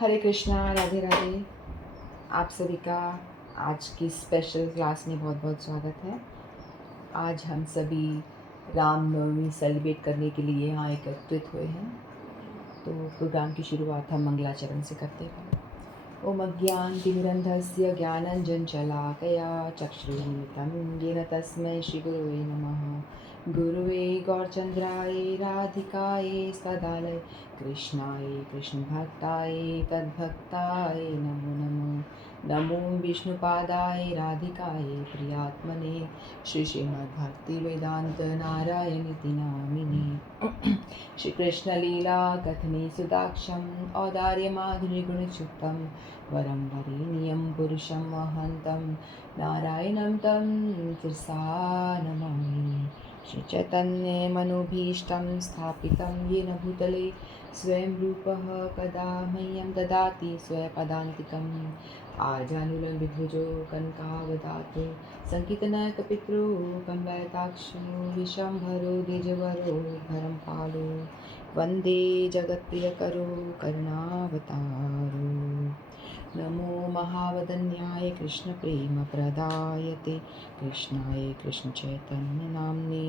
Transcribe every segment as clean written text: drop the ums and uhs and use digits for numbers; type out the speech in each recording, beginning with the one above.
हरे कृष्णा, राधे राधे। आप सभी का आज की स्पेशल क्लास में बहुत बहुत स्वागत है। आज हम सभी रामनवमी सेलिब्रेट करने के लिए यहाँ एकत्रित हुए हैं। तो प्रोग्राम की शुरुआत हम मंगलाचरण से करते हैं। ओम अज्ञानतिमिरन्धस्य ज्ञानञ्जनशलाकया चक्षुरुन्मिलितं येन तस्मै श्रीगुरुवे नमः। गुरुवे गौरचन्द्राय राधिकाय सदालय कृष्णाय कृष्णभक्ताय तद्भक्ताय नमो नमः। नमो विष्णुपादाय राधिकाय प्रियात्मने श्रीमद्भक्तिवेदान्त नारायणीति नामिने। श्रीकृष्णलीला कथने सुदाक्षं औदार्यमाधुर्यगुणयुक्तं वरं वरेण्यं पुरुषं महन्तं नारायणं तं शिरसा नमामि। श्रीचैतन्यमनोभीष्टं स्थापितं येन भूतले स्वयं रूपः कदा मह्यं ददाति स्वपदान्तिकम्। आजानुलम्बितभुजो कनकावदातो सङ्कीर्तनकपित्रो कमलायताक्षो विशम्भरो द्विजवरो भरं पालो वन्दे जगत्प्रियकरो करुणावतारो। नमो महावदन्याय कृष्णप्रेमप्रदायते कृष्णाय कृष्णचैतन्यनाम्ने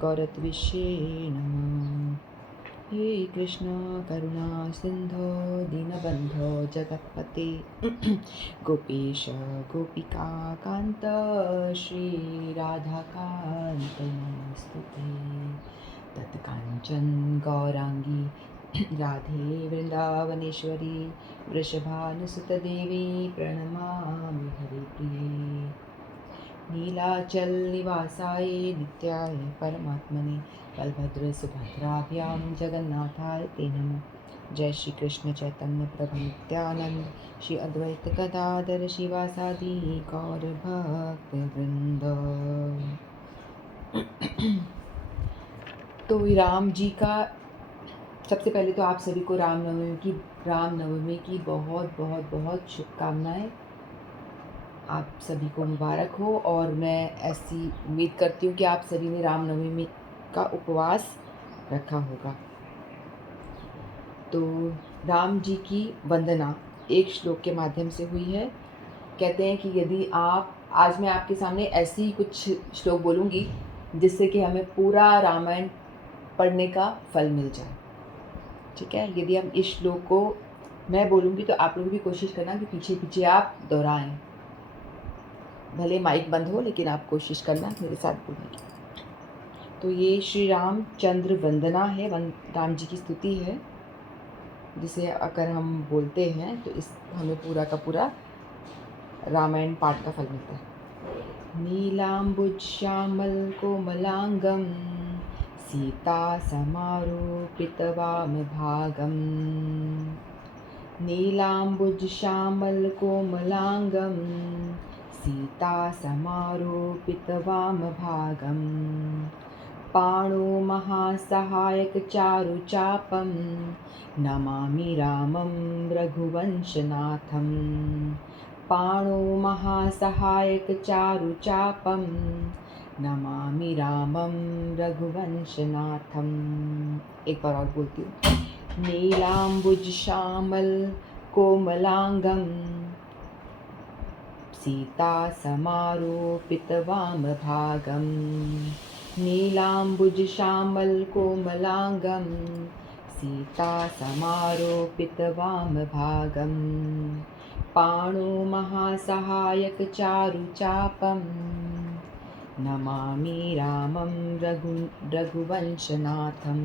गौरत्विषे नमः। हे कृष्ण करुणा सिंधो दीनबंधो जगत्पते गोपेश गोपिका कांत श्री राधाकांत नमस्तुते। तत्कांचन गौरांगी राधे वृंदावनेश्वरी वृषभानुसुतदेवी प्रणमामि हरिप्रिये। नीलाचल निवासाय नित्याय परमात्मने बलभद्र सुभद्राभ्यां जगन्नाथाय ते नमः। जय श्री कृष्ण चैतन्य प्रभु नित्यानंद श्री अद्वैत गदाधर शिवासादि गौर भक्त वृंद। तो राम जी का सबसे पहले तो आप सभी को रामनवमी की बहुत बहुत बहुत शुभकामनाएं। आप सभी को मुबारक हो और मैं ऐसी उम्मीद करती हूँ कि आप सभी ने रामनवमी का उपवास रखा होगा। तो राम जी की वंदना एक श्लोक के माध्यम से हुई है। कहते हैं कि यदि आज मैं आपके सामने ऐसी ही कुछ श्लोक बोलूँगी जिससे कि हमें पूरा रामायण पढ़ने का फल मिल जाए। ठीक है, यदि हम इस श्लोक को मैं बोलूँगी तो आप लोग भी कोशिश करना कि पीछे पीछे आप दोहराएं। भले माइक बंद हो लेकिन आप कोशिश करना मेरे साथ बोलने की। तो ये श्री रामचंद्र वंदना है, राम जी की स्तुति है, जिसे अगर हम बोलते हैं तो हमें पूरा का पूरा रामायण पाठ का फल मिलता है। नीलाम्बुज श्यामल कोमलांगम सीता समारोपित वाम भागम। नीलाम्बुज श्यामल कोमलांगम सीता समारोपित वाम भागम। पाणो महासहायक चारु चापम नमामि रामं रघुवंशनाथं। पाणो महासहायक चारु चापम नमामि रामं रघुवंशनाथं। एक बार और बोलती हूँ। नीलाम्बुज श्यामल कोमलांगम सीता समारोपित वाम भागम। नीलाम्बुज श्यामल कोमलांगम सीता समारोपित वाम भागम। पाणो महासहायक चारु चापम नमामि रामं रघुवंशनाथं।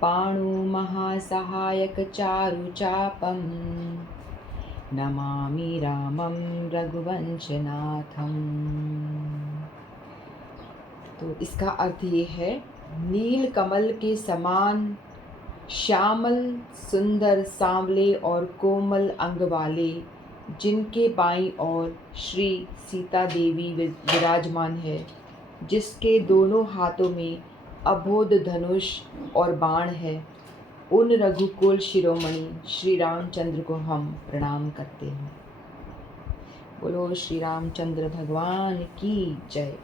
पाणो महासहायक चारु चापम नमामि रामं रघुवंशनाथं। तो इसका अर्थ ये है, नील कमल के समान श्यामल सुंदर सांवले और कोमल अंग वाले, जिनके बाईं ओर श्री सीता देवी विराजमान है, जिसके दोनों हाथों में अबोध धनुष और बाण है, उन रघुकुल शिरोमणि श्री रामचंद्र को हम प्रणाम करते हैं। बोलो श्री रामचंद्र भगवान की जय।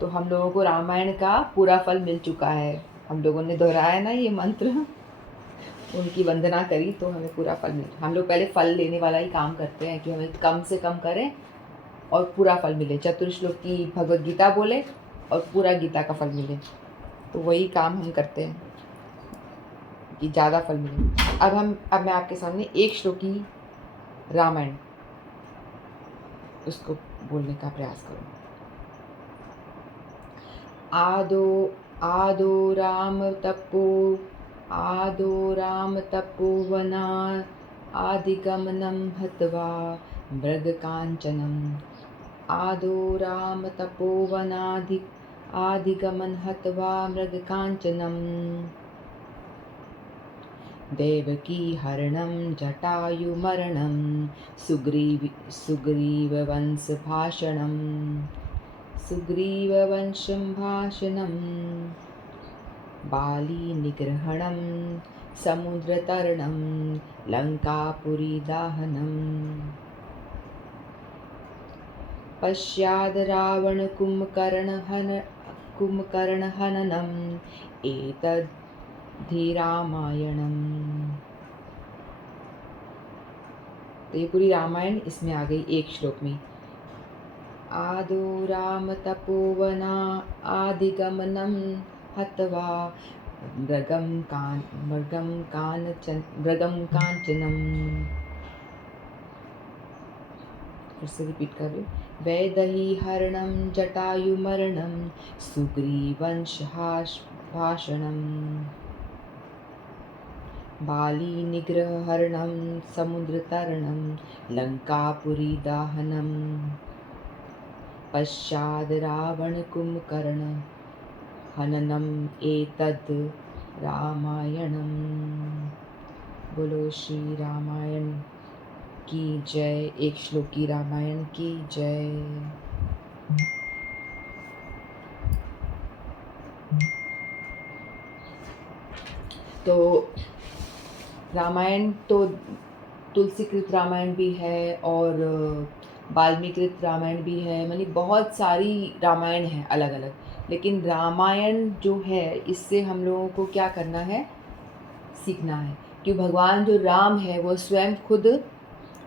तो हम लोगों को रामायण का पूरा फल मिल चुका है। हम लोगों ने दोहराया ना ये मंत्र। उनकी वंदना करी तो हमें पूरा फल मिले। हम लोग पहले फल लेने वाला ही काम करते हैं कि हमें कम से कम करें और पूरा फल मिले। चतुर्श्लोक की भगवद गीता बोले और पूरा गीता का फल मिले, तो वही काम हम करते हैं कि ज़्यादा फल मिले। अब मैं आपके सामने एक श्लोकी रामायण उसको बोलने का प्रयास करूँ। आदो राम तपोवना आदिगमनं हत्वा मृगकाञ्चनम्। आदो राम आदिगमन हत्वा मृगकाञ्चनम्। देवकी हरणं जटायुमरणं सुग्रीववंशं भाषणं बालीनिग्रहणं समुद्रतरणं लङ्कापुरीदाहनं। पश्चाद् रावणकुम्भकर्णहननम् एतद्धि रामायणम्। तो ये पूरी रामायण इसमें आ गई एक श्लोक में। आदो राम तपोवना आदिगमनं हत्वा मृगं काञ्चनम्। फिर से रिपीट कर रही हूँ। वैदही हरणं जटायुमरणं सुग्रीववंशभाषणं बालीनिग्रहहरणं समुद्रतरणं लङ्कापुरीदाहनं। पश्चाद् रावणकुम्भकर्णहननम् एतद् रामायणम्। बोलो श्री रामायण की जय। एक श्लोकी रामायण की जय। तो रामायण तो तुलसीकृत रामायण भी है और वाल्मीकिकृत रामायण भी है, मानी बहुत सारी रामायण है अलग अलग। लेकिन रामायण जो है इससे हम लोगों को क्या करना है, सीखना है कि भगवान जो राम है वो स्वयं खुद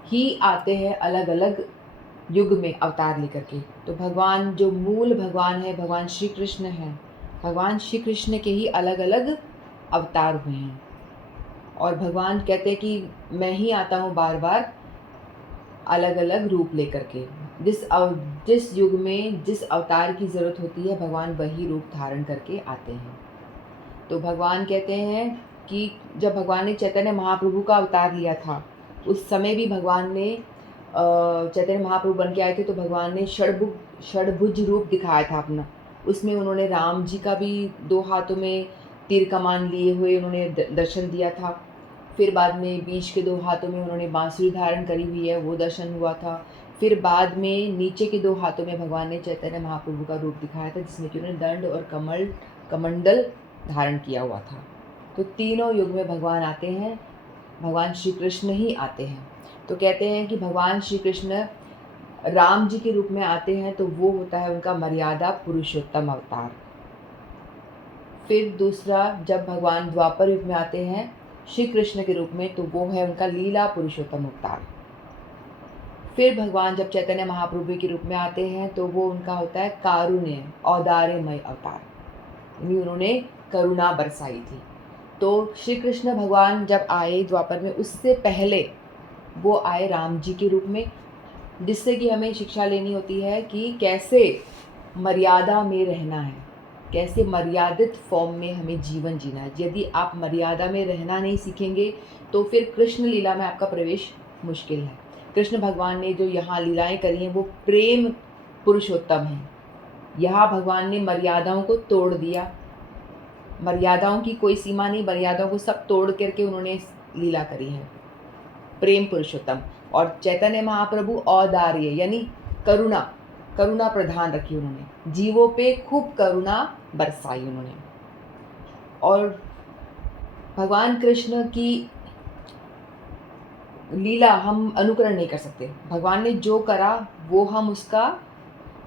ही आते हैं अलग अलग युग में अवतार लेकर के। तो भगवान जो मूल भगवान है, भगवान श्री कृष्ण है, भगवान श्री कृष्ण के ही अलग अलग अवतार हुए हैं। और भगवान कहते हैं कि मैं ही आता हूँ बार बार अलग अलग रूप लेकर के। जिस युग में जिस अवतार की ज़रूरत होती है भगवान वही रूप धारण करके आते हैं। तो भगवान कहते हैं कि जब भगवान ने चैतन्य महाप्रभु का अवतार लिया था उस समय भी भगवान ने चैतन्य महाप्रभु बन के आए थे, तो भगवान ने षडभुज रूप दिखाया था अपना। उसमें उन्होंने राम जी का भी 2 हाथों में तीर कमान लिए हुए उन्होंने दर्शन दिया था। फिर बाद में बीच के 2 हाथों में उन्होंने बांसुरी धारण करी हुई है, वो दर्शन हुआ था। फिर बाद में नीचे के 2 हाथों में भगवान ने चैतन्य महाप्रभु का रूप दिखाया था, जिसमें कि उन्होंने दंड और कमंडल धारण किया हुआ था। तो तीनों युग में भगवान आते हैं, भगवान श्री कृष्ण ही आते हैं। तो कहते हैं कि भगवान श्री कृष्ण राम जी के रूप में आते हैं तो वो होता है उनका मर्यादा पुरुषोत्तम अवतार। फिर दूसरा जब भगवान द्वापर युग में आते हैं श्री कृष्ण के रूप में तो वो है उनका लीला पुरुषोत्तम अवतार। फिर भगवान जब चैतन्य महाप्रभु के रूप में आते हैं तो वो उनका होता है कारुण्य औदार्यमय अवतार, यानी उन्होंने करुणा बरसाई थी। तो श्री कृष्ण भगवान जब आए द्वापर में उससे पहले वो आए राम जी के रूप में, जिससे कि हमें शिक्षा लेनी होती है कि कैसे मर्यादा में रहना है, कैसे मर्यादित फॉर्म में हमें जीवन जीना है। यदि आप मर्यादा में रहना नहीं सीखेंगे तो फिर कृष्ण लीला में आपका प्रवेश मुश्किल है। कृष्ण भगवान ने जो यहाँ लीलाएं करी हैं वो प्रेम पुरुषोत्तम है। यहाँ भगवान ने मर्यादाओं को तोड़ दिया, मर्यादाओं की कोई सीमा नहीं, मर्यादाओं को सब तोड़ करके उन्होंने लीला करी है, प्रेम पुरुषोत्तम। और चैतन्य महाप्रभु औदार्य यानी करुणा प्रधान रखी उन्होंने, जीवों पे खूब करुणा बरसाई उन्होंने। और भगवान कृष्ण की लीला हम अनुकरण नहीं कर सकते। भगवान ने जो करा वो हम उसका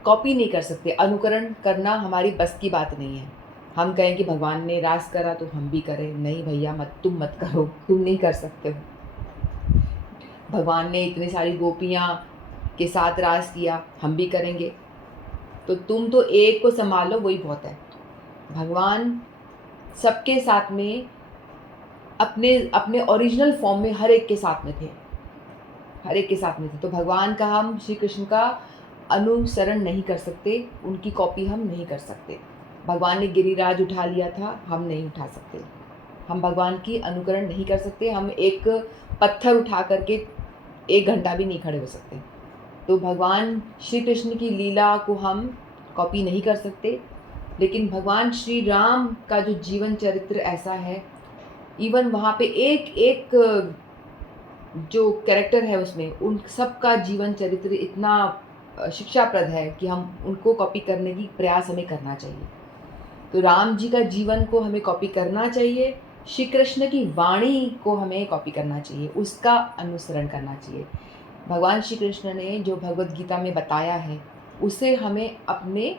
कॉपी नहीं कर सकते, अनुकरण करना हमारी बस की बात नहीं है। हम कहें कि भगवान ने रास करा तो हम भी करें, नहीं भैया तुम मत करो, तुम नहीं कर सकते हो। भगवान ने इतनी सारी गोपियाँ के साथ रास किया, हम भी करेंगे। तो तुम तो एक को संभालो, वही बहुत है। भगवान सबके साथ में अपने अपने ओरिजिनल फॉर्म में हर एक के साथ में थे, हर एक के साथ में थे। तो भगवान का, हम श्री कृष्ण का अनुसरण नहीं कर सकते, उनकी कॉपी हम नहीं कर सकते। भगवान ने गिरिराज उठा लिया था, हम नहीं उठा सकते। हम भगवान की अनुकरण नहीं कर सकते। हम एक पत्थर उठा करके 1 घंटा भी नहीं खड़े हो सकते। तो भगवान श्री कृष्ण की लीला को हम कॉपी नहीं कर सकते, लेकिन भगवान श्री राम का जो जीवन चरित्र ऐसा है, इवन वहाँ पे एक एक जो कैरेक्टर है उसमें, उन सब का जीवन चरित्र इतना शिक्षाप्रद है कि हम उनको कॉपी करने की प्रयास हमें करना चाहिए। तो राम जी का जीवन को हमें कॉपी करना चाहिए, श्री कृष्ण की वाणी को हमें कॉपी करना चाहिए, उसका अनुसरण करना चाहिए। भगवान श्री कृष्ण ने जो भगवद गीता में बताया है, उसे हमें अपने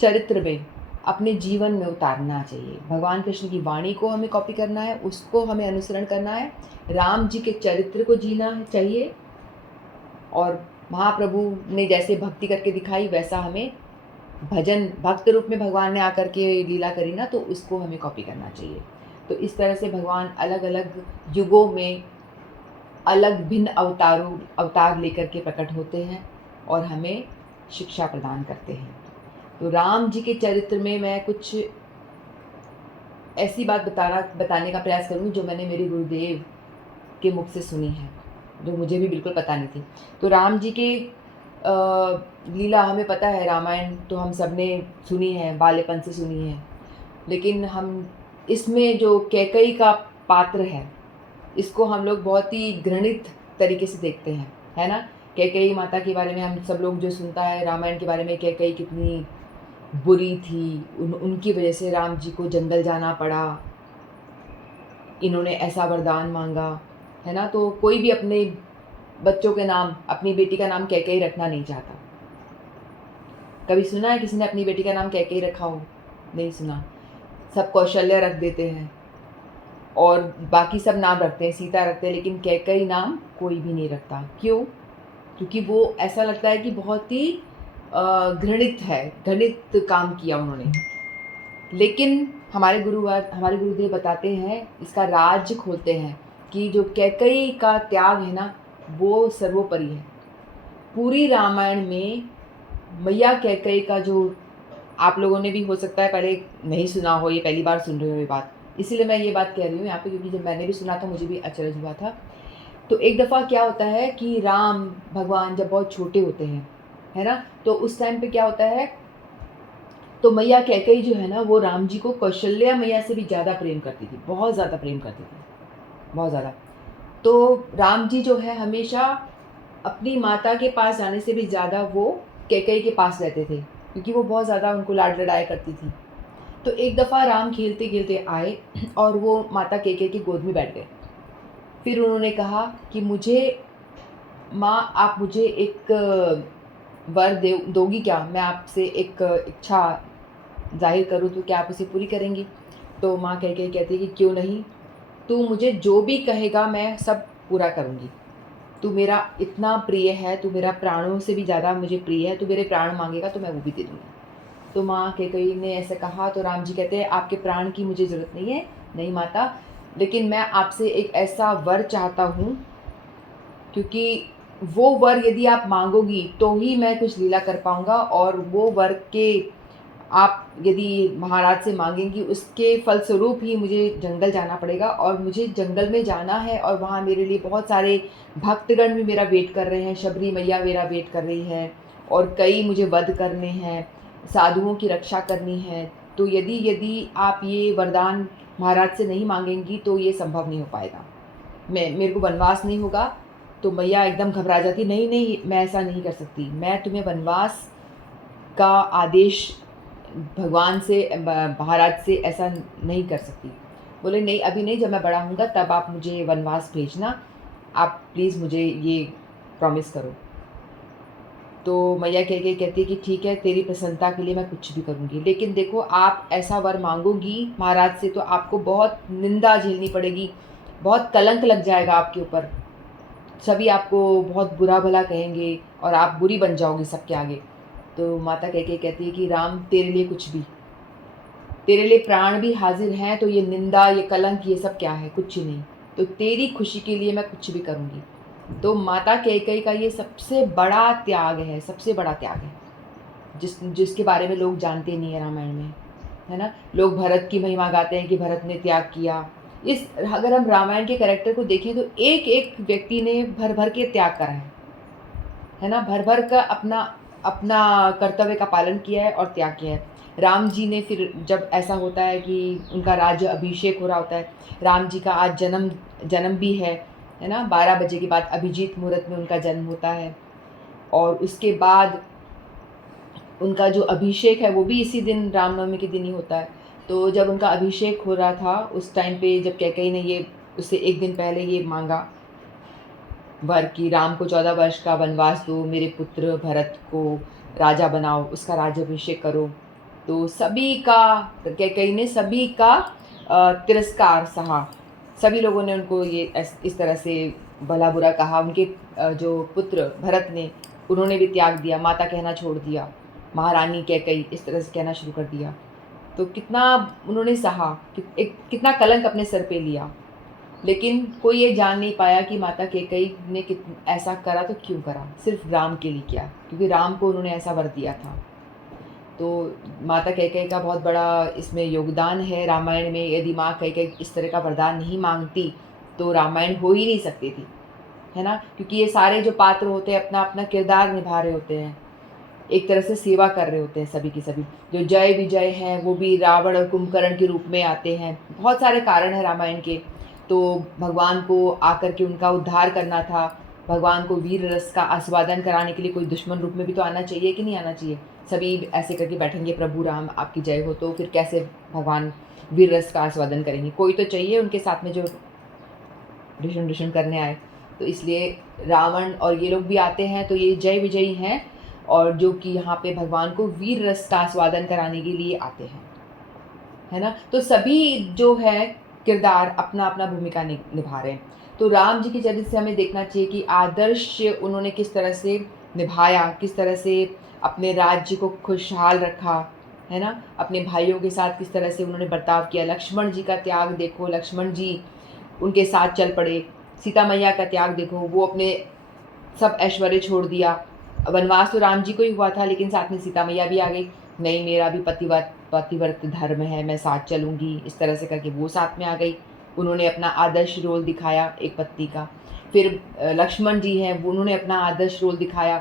चरित्र में, अपने जीवन में उतारना चाहिए। भगवान कृष्ण की वाणी को हमें कॉपी करना है, उसको हमें अनुसरण करना है, राम जी के चरित्र को जीना चाहिए, और महाप्रभु ने जैसे भक्ति करके दिखाई वैसा हमें भजन, भक्त रूप में भगवान ने आकर के लीला करी ना, तो उसको हमें कॉपी करना चाहिए। तो इस तरह से भगवान अलग अलग युगों में अलग भिन्न अवतार लेकर के प्रकट होते हैं और हमें शिक्षा प्रदान करते हैं। तो राम जी के चरित्र में मैं कुछ ऐसी बात बताने का प्रयास करूँगी जो मैंने मेरे गुरुदेव के मुख से सुनी है, जो मुझे भी बिल्कुल पता नहीं थी। तो राम जी के लीला हमें पता है, रामायण तो हम सब ने सुनी है, बाल्यपन से सुनी है, लेकिन हम इसमें जो कैकेयी का पात्र है, इसको हम लोग बहुत ही घृणित तरीके से देखते हैं, है ना? कैकेयी माता के बारे में हम सब लोग जो सुनता है रामायण के बारे में, कैकेयी कितनी बुरी थी, उनकी वजह से राम जी को जंगल जाना पड़ा, इन्होंने ऐसा वरदान मांगा, है ना? तो कोई भी अपने बच्चों के नाम, अपनी बेटी का नाम कैकेयी रखना नहीं चाहता। कभी सुना है किसी ने अपनी बेटी का नाम कैकेयी रखा हो? नहीं सुना। सब कौशल्या रख देते हैं और बाकी सब नाम रखते हैं, सीता रखते हैं, लेकिन कैकेयी नाम कोई भी नहीं रखता। क्यों? क्योंकि वो ऐसा लगता है कि बहुत ही घृणित है, घृणित काम किया उन्होंने। लेकिन हमारे गुरुदेव बताते हैं, इसका राज खोलते हैं कि जो कैकेयी का त्याग है ना, वो सर्वोपरि है। पूरी रामायण में मैया कैकेयी का जो, आप लोगों ने भी हो सकता है पहले नहीं सुना हो, ये पहली बार सुन रहे हो ये बात, इसीलिए मैं ये बात कह रही हूँ यहाँ पे, क्योंकि जब मैंने भी सुना था मुझे भी अचरज हुआ था। तो एक दफ़ा क्या होता है कि राम भगवान जब बहुत छोटे होते हैं, है ना, तो उस टाइम पे क्या होता है, तो मैया कैकेयी जो है ना, वो राम जी को कौशल्या मैया से भी ज़्यादा प्रेम करती थी, बहुत ज़्यादा प्रेम करती थी, बहुत ज़्यादा। तो राम जी जो है हमेशा अपनी माता के पास जाने से भी ज़्यादा वो कैकेयी के पास रहते थे, क्योंकि वो बहुत ज़्यादा उनको लाड लडाया करती थी। तो एक दफ़ा राम खेलते खेलते आए और वो माता कैकेयी की गोद में बैठ गए। फिर उन्होंने कहा कि मुझे, माँ आप मुझे एक वर दोगी क्या? मैं आपसे एक इच्छा ज़ाहिर करूँ तो क्या आप उसे पूरी करेंगी? तो माँ कैकेयी कहती है कि क्यों नहीं, तू मुझे जो भी कहेगा मैं सब पूरा करूँगी। तू मेरा इतना प्रिय है, तू मेरा प्राणों से भी ज़्यादा मुझे प्रिय है, तू मेरे प्राण मांगेगा तो मैं वो भी दे दूँगी। तो माँ कैकेयी ने ऐसे कहा, तो राम जी कहते हैं आपके प्राण की मुझे ज़रूरत नहीं है, नहीं माता, लेकिन मैं आपसे एक ऐसा वर चाहता हूँ, क्योंकि वो वर यदि आप मांगोगी तो ही मैं कुछ लीला कर पाऊँगा, और वो वर के आप यदि महाराज से मांगेंगी, उसके फलस्वरूप ही मुझे जंगल जाना पड़ेगा, और मुझे जंगल में जाना है और वहाँ मेरे लिए बहुत सारे भक्तगण भी मेरा वेट कर रहे हैं, शबरी मैया मेरा वेट कर रही है, और कई मुझे वध करने हैं, साधुओं की रक्षा करनी है। तो यदि आप ये वरदान महाराज से नहीं मांगेंगी तो ये संभव नहीं हो पाएगा, मेरे को वनवास नहीं होगा। तो मैया एकदम घबरा जाती, नहीं नहीं मैं ऐसा नहीं कर सकती, मैं तुम्हें वनवास का आदेश भगवान से, महाराज से ऐसा नहीं कर सकती। बोले नहीं, अभी नहीं, जब मैं बड़ा होऊंगा तब आप मुझे वनवास भेजना, आप प्लीज़ मुझे ये प्रॉमिस करो। तो मैया कैकेयी कहती है कि ठीक है, तेरी प्रसन्नता के लिए मैं कुछ भी करूँगी। लेकिन देखो, आप ऐसा वर माँगोगी महाराज से तो आपको बहुत निंदा झेलनी पड़ेगी, बहुत कलंक लग जाएगा आपके ऊपर। सभी आपको बहुत बुरा-भला कहेंगे और आप बुरी बन जाओगी सबके आगे। तो माता कैकेयी कहती है कि राम, तेरे लिए कुछ भी, तेरे लिए प्राण भी हाज़िर हैं, तो ये निंदा, ये कलंक, ये सब क्या है? कुछ नहीं। तो तेरी खुशी के लिए मैं कुछ भी करूँगी। तो माता कैकेयी का ये सबसे बड़ा त्याग है, सबसे बड़ा त्याग है, जिसके बारे में लोग जानते नहीं हैं रामायण में, है ना? लोग भरत की महिमा गाते हैं कि भरत ने त्याग किया। अगर हम रामायण के कैरेक्टर को देखें तो एक-एक व्यक्ति ने भर-भर के त्याग करा है ना? भर-भर का अपना अपना कर्तव्य का पालन किया है और त्याग किया है। राम जी ने फिर जब ऐसा होता है कि उनका राज्य अभिषेक हो रहा होता है, राम जी का आज जन्म जन्म भी है ना? 12 बजे के बाद अभिजीत मुहूर्त में उनका जन्म होता है और उसके बाद उनका जो अभिषेक है वो भी इसी दिन रामनवमी के दिन ही होता है। तो जब उनका अभिषेक हो रहा था उस टाइम पे जब कैकेयी ने ये उससे 1 दिन पहले ये माँगा वर कि राम को 14 वर्ष का वनवास दो, मेरे पुत्र भरत को राजा बनाओ, उसका राज्याभिषेक करो। तो सभी का कैकेयी ने सभी का तिरस्कार सहा। सभी लोगों ने उनको ये इस तरह से भला-बुरा कहा। उनके जो पुत्र भरत ने, उन्होंने भी त्याग दिया, माता कहना छोड़ दिया, महारानी कैकेयी इस तरह से कहना शुरू कर दिया। तो कितना उन्होंने सहा, कितना कलंक अपने सर पे लिया। लेकिन कोई ये जान नहीं पाया कि माता कैकेयी ने ऐसा करा तो क्यों करा? सिर्फ़ राम के लिए किया, क्योंकि राम को उन्होंने ऐसा वर दिया था। तो माता कैकेयी का बहुत बड़ा इसमें योगदान है रामायण में। यदि माँ कैकेयी इस तरह का वरदान नहीं माँगती, तो रामायण हो ही नहीं सकती थी, है ना? क्योंकि ये सारे जो पात्र होते हैं अपना-अपना किरदार निभा रहे होते हैं। एक तरह से सेवा कर रहे होते हैं सभी के सभी। जो जय विजय हैं वो भी रावण और कुंभकर्ण के रूप में आते हैं। बहुत सारे कारण हैं रामायण के। तो भगवान को आकर के उनका उद्धार करना था। भगवान को वीर रस का आस्वादन कराने के लिए कोई दुश्मन रूप में भी तो आना चाहिए कि नहीं आना चाहिए? सभी ऐसे करके बैठेंगे, प्रभु राम आपकी जय हो, तो फिर कैसे भगवान वीर रस का आस्वादन करेंगे? कोई तो चाहिए उनके साथ में जो ढिशुम-ढिशुम करने आए। तो इसलिए रावण और ये लोग भी आते हैं, तो ये जय विजयी हैं और जो कि यहाँ पे भगवान को वीर रस का आस्वादन कराने के लिए आते हैं, है ना? तो सभी जो है किरदार अपना-अपना भूमिका निभा रहे हैं। तो राम जी के चरित्र से हमें देखना चाहिए कि आदर्श उन्होंने किस तरह से निभाया, किस तरह से अपने राज्य को खुशहाल रखा, है ना? अपने भाइयों के साथ किस तरह से उन्होंने बर्ताव किया। लक्ष्मण जी का त्याग देखो, लक्ष्मण जी उनके साथ चल पड़े। सीता मैया का त्याग देखो, वो अपने सब ऐश्वर्य छोड़ दिया। वनवास तो राम जी को ही हुआ था, लेकिन साथ में सीता मैया भी आ गई। नहीं, मेरा भी पतिव्रत धर्म है, मैं साथ चलूँगी, इस तरह से करके वो साथ में आ गई। उन्होंने अपना आदर्श रोल दिखाया एक पत्नी का। फिर लक्ष्मण जी हैं, वो उन्होंने अपना आदर्श रोल दिखाया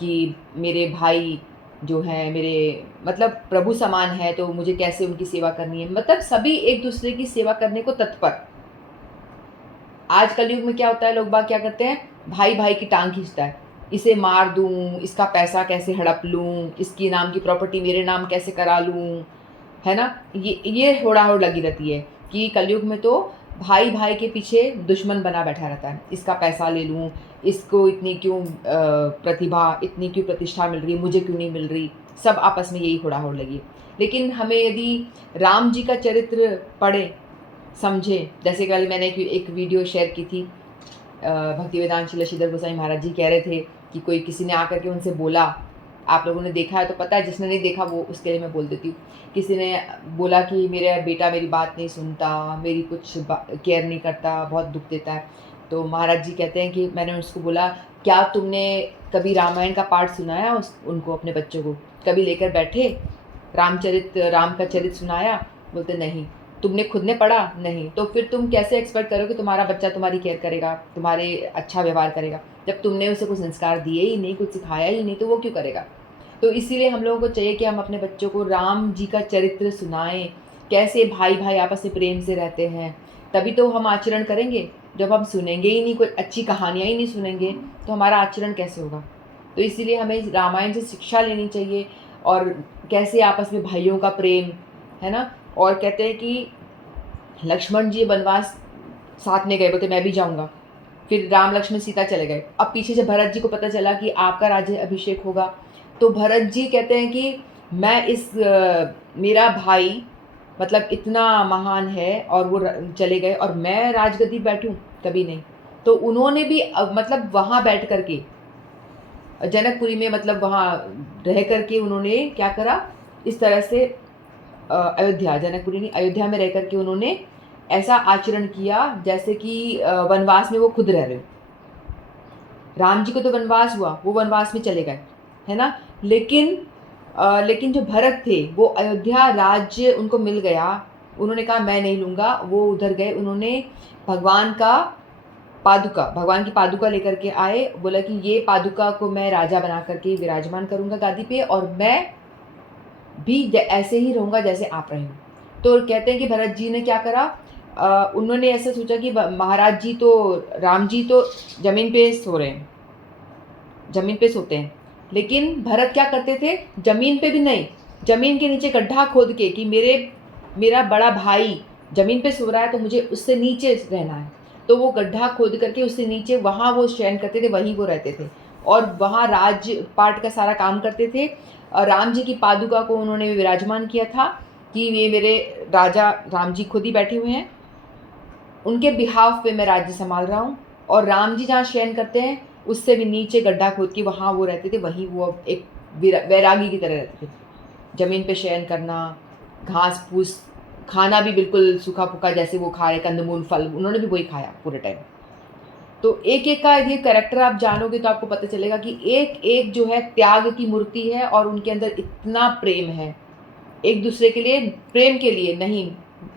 कि मेरे भाई जो हैं मेरे मतलब प्रभु समान हैं, तो मुझे कैसे उनकी सेवा करनी है। मतलब सभी एक-दूसरे की सेवा करने को तत्पर। आज कलयुग में क्या होता है, लोग बाग क्या करते हैं, भाई-भाई की टाँग खींचता है। इसे मार दूँ, इसका पैसा कैसे हड़प लूँ, इसकी नाम की प्रॉपर्टी मेरे नाम कैसे करा लूँ, है ना? ये होड़ा-होड़ लगी रहती है कि कलयुग में तो भाई-भाई के पीछे दुश्मन बना बैठा रहता है। इसका पैसा ले लूँ, इसको इतनी क्यों प्रतिभा, इतनी क्यों प्रतिष्ठा मिल रही है, मुझे क्यों नहीं मिल रही? सब आपस में यही होड़ा-होड़ लगी है। लेकिन हमें यदि राम जी का चरित्र पढ़ें, समझें, जैसे कल मैंने एक वीडियो शेयर की थी, भक्तिवेदांत श्रीधर गोसाई महाराज जी कह रहे थे कि कोई किसी ने आकर के उनसे बोला, आप लोगों ने देखा है तो पता है, जिसने नहीं देखा वो उसके लिए मैं बोल देती हूँ। किसी ने बोला कि मेरा बेटा मेरी बात नहीं सुनता, मेरी कुछ केयर नहीं करता, बहुत दुःख देता है। तो महाराज जी कहते हैं कि मैंने उसको बोला, क्या तुमने कभी रामायण का पाठ सुनाया उनको, अपने बच्चों को? कभी लेकर बैठे, राम का चरित्र सुनाया? बोलते नहीं। तुमने खुद ने पढ़ा? नहीं। तो फिर तुम कैसे एक्सपेक्ट करो कि तुम्हारा बच्चा तुम्हारी केयर करेगा, तुम्हारे अच्छा व्यवहार करेगा? जब तुमने उसे कुछ संस्कार दिए ही नहीं, कुछ सिखाया ही नहीं, तो वो क्यों करेगा? तो इसीलिए हम लोगों को चाहिए कि हम अपने बच्चों को राम जी का चरित्र सुनाएँ, कैसे भाई-भाई आपस में प्रेम से रहते हैं। तभी तो हम आचरण करेंगे। जब हम सुनेंगे ही नहीं, कोई अच्छी कहानियाँ ही नहीं सुनेंगे, तो हमारा आचरण कैसे होगा? तो इसीलिए हमें रामायण से शिक्षा लेनी चाहिए और कैसे आपस में भाइयों का प्रेम, है ना? और कहते हैं कि लक्ष्मण जी वनवास साथ में गए, बोलते मैं भी जाऊँगा। फिर राम लक्ष्मण सीता चले गए। अब पीछे से भरत जी को पता चला कि आपका राज्य अभिषेक होगा, तो भरत जी कहते हैं कि मैं मेरा भाई मतलब इतना महान है और वो चले गए और मैं राजगद्दी बैठूं, कभी नहीं। तो उन्होंने भी मतलब वहाँ बैठ करके जनकपुरी में मतलब वहाँ रह करके उन्होंने क्या करा, इस तरह से अयोध्या, जनकपुरी नहीं, अयोध्या में रह करके उन्होंने ऐसा आचरण किया जैसे कि वनवास में वो खुद रह रहे हो। राम जी को तो वनवास हुआ, वो वनवास में चले गए, है ना? लेकिन जो भरत थे वो अयोध्या राज्य उनको मिल गया, उन्होंने कहा मैं नहीं लूँगा, वो उधर गए, उन्होंने भगवान की पादुका लेकर के आए, बोला कि ये पादुका को मैं राजा बना करके विराजमान करूँगा गादी पे और मैं भी ऐसे ही रहूँगा जैसे आप रहे हो। तो कहते हैं कि भरत जी ने क्या करा, उन्होंने ऐसा सोचा कि महाराज जी तो, राम जी तो ज़मीन पे सो रहे हैं, ज़मीन पे सोते हैं, लेकिन भरत क्या करते थे, ज़मीन पे भी नहीं, ज़मीन के नीचे गड्ढा खोद के कि मेरा बड़ा भाई ज़मीन पे सो रहा है तो मुझे उससे नीचे रहना है। तो वो गड्ढा खोद करके उससे नीचे वहाँ वो शयन करते थे, वहीं वो रहते थे और वहाँ राजपाट का सारा काम करते थे। राम जी की पादुका को उन्होंने विराजमान किया था कि ये मेरे राजा राम जी खुद ही बैठे हुए हैं, उनके बिहाफ पे मैं राज्य संभाल रहा हूँ और राम जी जहाँ शयन करते हैं उससे भी नीचे गड्ढा खोद के वहाँ वो रहते थे, वहीं वो अब एक वैरागी की तरह रहते थे। ज़मीन पे शयन करना, घास-फूस खाना भी बिल्कुल सूखा-फूका जैसे वो खा रहे, कंदमूल, फल, उन्होंने भी वही खाया पूरे टाइम। तो एक-एक का ये कैरेक्टर आप जानोगे तो आपको पता चलेगा कि एक-एक जो है त्याग की मूर्ति है और उनके अंदर इतना प्रेम है। एक-दूसरे के लिए, प्रेम के लिए, नहीं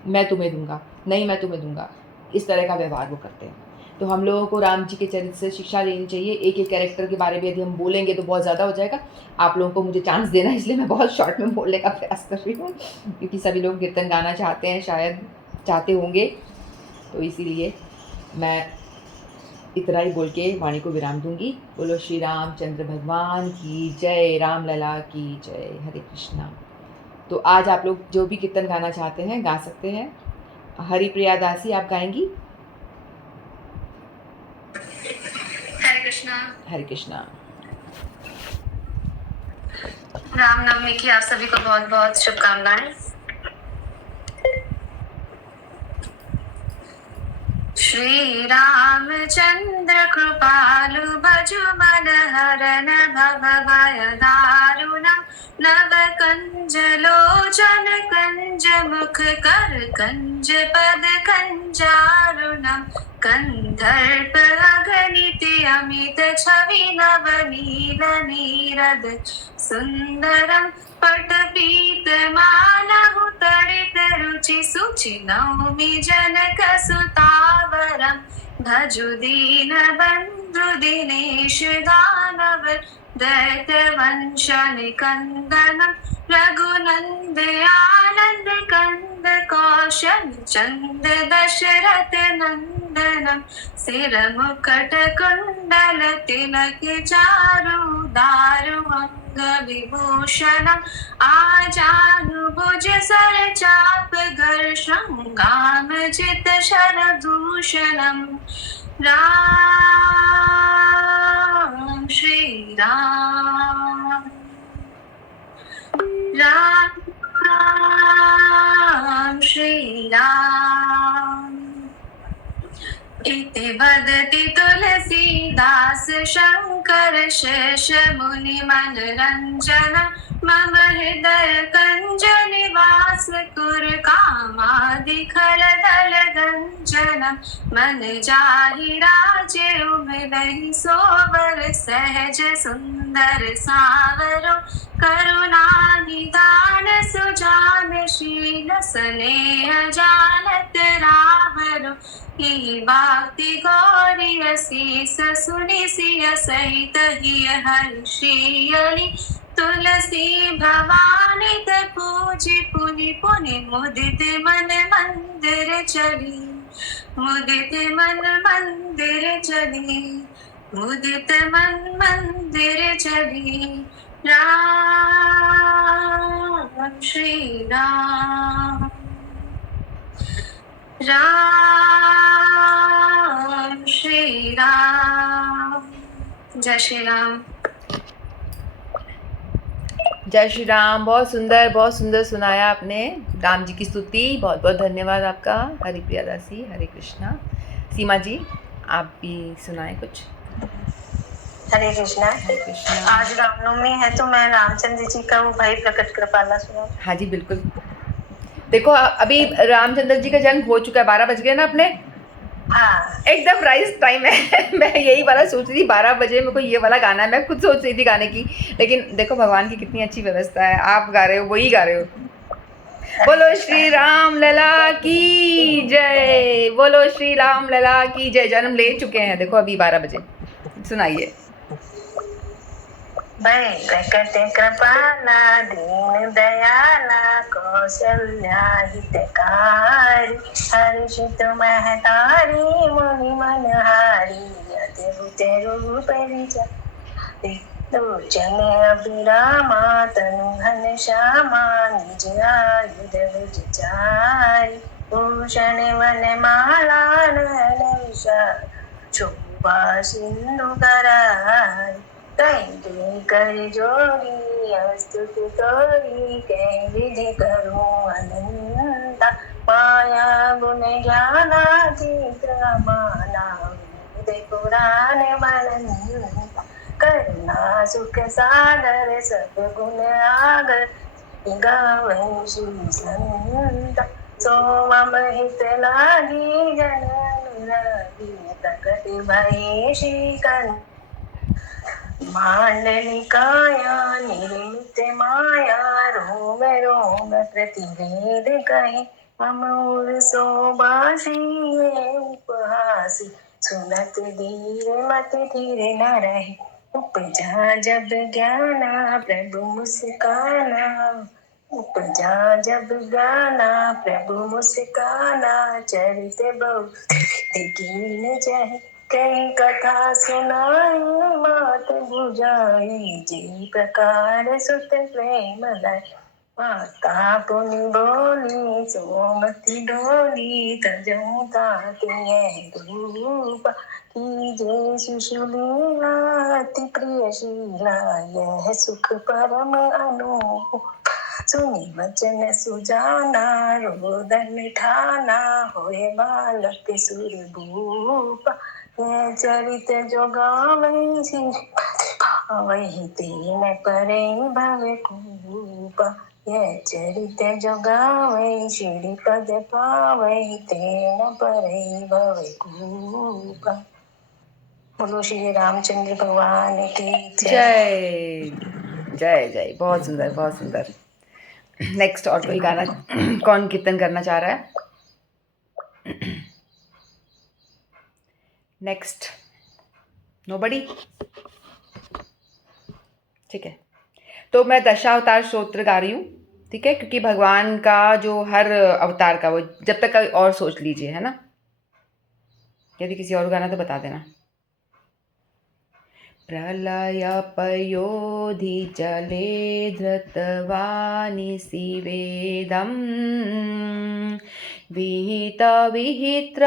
मैं तुम्हें दूँगा, नहीं मैं तुम्हें दूँगा, इस तरह का व्यवहार वो करते हैं। तो हम लोगों को राम जी के चरित्र से शिक्षा लेनी चाहिए। एक-एक कैरेक्टर के बारे में यदि हम बोलेंगे तो बहुत ज़्यादा हो जाएगा। आप लोगों को मुझे चांस देना है इसलिए मैं बहुत शॉर्ट में बोलने का प्रयास कर रही हूँ क्योंकि सभी लोग कीर्तन गाना चाहते हैं, शायद चाहते होंगे, तो इसीलिए मैं इतना ही बोल के वाणी को विराम दूँगी। बोलो श्री रामचंद्र भगवान की जय, राम लला की जय। हरे कृष्णा। तो आज आप लोग जो भी कीर्तन गाना चाहते हैं गा सकते हैं। हरिप्रिया दासी आप गाएंगी? हरे कृष्णा। हरे कृष्णा। रामनवमी की आप सभी को बहुत बहुत शुभकामनाएं। श्री रामचंद्र कृपालु भजु मन हरन भव भय दारुणम नव कंज लोचन कंज मुख कर कंज पद कंजारुणम कंधर्प अगणित अमित छवि नव नील नीरद सुंदरम पटपीत मालहु तड़ित रुचि सुचि नौमि जनक सुतावरम भजु दीन बंधु दिनेश दानव दैत वंश निकंदनम रघुनंद आनंद कंद कौशल चंद दशरथ नंदनम सिर मुकुट कुंडल तिलक चारु दारु अंग विभूषणम आजानुभुज सर चाप गर श्रृंगाम जित शरदूषणम राम श्री राम राम श्री राम इति वदति तुलसीदास शंकर शेष मुनि मनरंजन मम हृदय कंज निवास कुर कामादि खल दल गंजन मन जाहि राजे उमिरहि सोवर सहज सुंदर सावरो करुणा निदान सुजान शील स्नेह जानत रावरो ही भक्ति गौरी असीस सुनि सिय सहित ही हर्षियली तुलसी भवानी त पूजी पुनि पुनि मुदित मन मंदिर चली मुदित मन मंदिर चली मुदित मन मंदिर चली राम श्री राम राम श्री राम। जय श्री राम। जय श्री राम। बहुत सुंदर सुनाया आपने राम जी की स्तुति। बहुत बहुत धन्यवाद आपका। हरिप्रिया दासी, हरे कृष्णा। सीमा जी, आप भी सुनाएं कुछ। हरे कृष्णा। हरे कृष्णा। आज रामनवमी है तो मैं रामचंद्र जी का वो भाई प्रकट कृपाला सुना। हाँ जी बिल्कुल। देखो अभी रामचंद्र जी का जन्म हो चुका है, 12 बज गए ना अपने। हाँ, एकदम राइस टाइम है। मैं यही वाला सोच रही थी, 12 बजे मेरे को ये वाला गाना है। मैं खुद सोच रही थी गाने की, लेकिन देखो भगवान की कितनी अच्छी व्यवस्था है। आप गा रहे हो, वही गा रहे हो। बोलो श्री राम लला की जय, बोलो श्री राम लला की जय। जन्म ले चुके हैं देखो अभी 12 बजे। सुनाइए। भाई प्रकट कृपाला दीन दयाला कौशल्या हितकारी हर्षित महतारी मुनि मनहारी अद्भुत रूप विचारी लोचन अभिरामा तनु घन श्यामा निज आयुध विचारी भूषण वन माला नयन विशाल शोभा सिंधु करारी कहीं कर जोड़ी स्तुति तोरी कहीं विधि करूं अनंता माया गुण ज्ञानातीत माना वेद पुराण मनंता करुणा सुख सागर सब गुण आगर गावै श्री संता सो मम हित लागी जन अनुरागी प्रकट भये श्रीकांत मांडलिकाया निर्मित माया रोम रोम प्रतिवेद कहे मम उर सोबासी उपहासी सुनत धीर मत धीर न रहे उपजा जब ज्ञाना प्रभु मुस्काना उपजा जब गाना प्रभु मुस्काना चरित बहुत कीन चाहे कई कथा सुनाई मात बुझाई जी प्रकार सुत प्रेम लाई माता पुनि बोली सोमति डोली तजऊ तातिय रूप की जय सुशीला अति प्रिय शीला यह सुख परम अनूप सुनी वचन सुजाना रोदन ठाना होए बालक सुरभूप ये चरित जो गावै वही तीन परे भव कूप ये चरित जो गावै श्रीपद पावै तेन परे भव कूप। बोलो श्री रामचंद्र भगवान की जय जय जय। बहुत सुंदर, बहुत सुंदर। नेक्स्ट और कोई गाना कौन कीर्तन करना चाह रहा है? Next nobody. ठीक है, तो मैं दशावतार स्तोत्र गा रही हूँ। ठीक है, क्योंकि भगवान का जो हर अवतार का वो जब तक और सोच लीजिए, है ना। यदि किसी और गाना तो बता देना। प्रलय पयोधि जले धृतवानि शिवेदं विहित विहित्र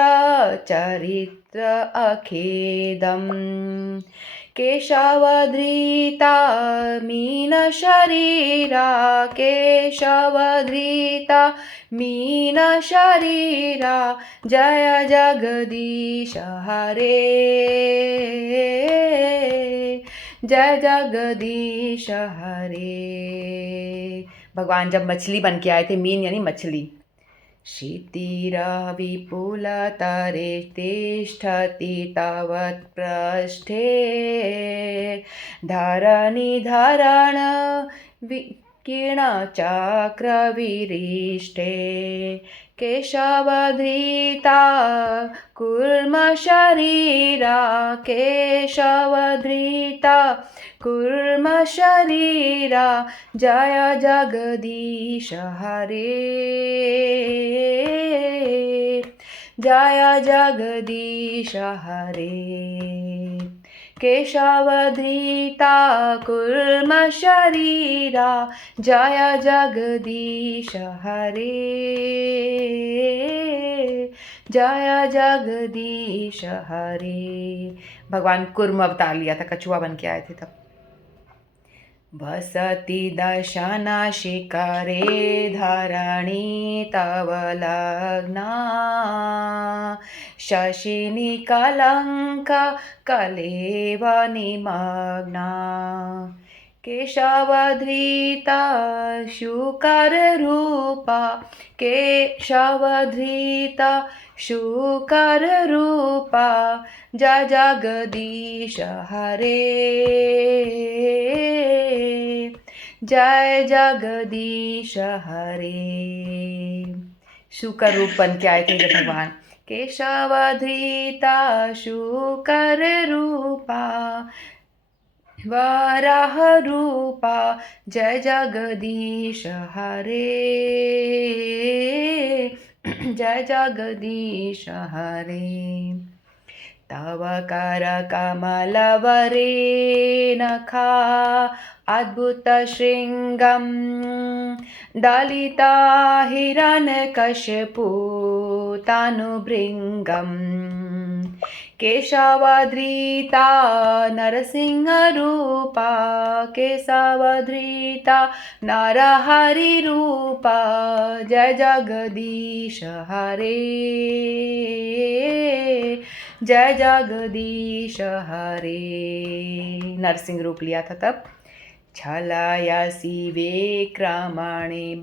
चरित्र अखेदं केशवधृता मीन शरीरा केशवधृता मीन शरीरा जय जगदीश हरे जय जगदीश हरे। भगवान जब मछली बन के आए थे, मीन यानी मछली। क्षितिर विपुलतरे तिष्ठति तावत् पृष्ठे धरणि धरण किरणचक्रविरिष्टे केशवधृता कूर्मशरीरा केशवधृता कूर्मशरीरा जय जगदीश हरे जय जगदीश हरे। केशवधृता कूर्मशरीरा जय जगदीश हरे जय जगदीश हरे। भगवान कुर्म अवतार लिया था, कछुआ बन के आए थे तब। वसति दशना शिखरे धरणी तव लग्ना शशिनि कलंका कलेव निमग्ना केशवधृता शुकर रूपा केशवधृता शुकर रूपा जय जगदीश हरे जय जगदीश हरे। शुकर रूप बन के आए थे जब भगवान। केशवधृता शुकर रूपा वराह रूपा जय जगदीश हरे जय जगदीश हरे। तव कर कमलवरे नखा अद्भुत शृंगं दलिता हिरण्यकशिपु तनुभृङ्गम् केशवधृता नरसिंहरूपा केशवधृता नरहरिरूपा जय जगदीश हरे जय जगदीश हरे। नरसिंह रूप लिया था तब। छलयसि विक्रमणि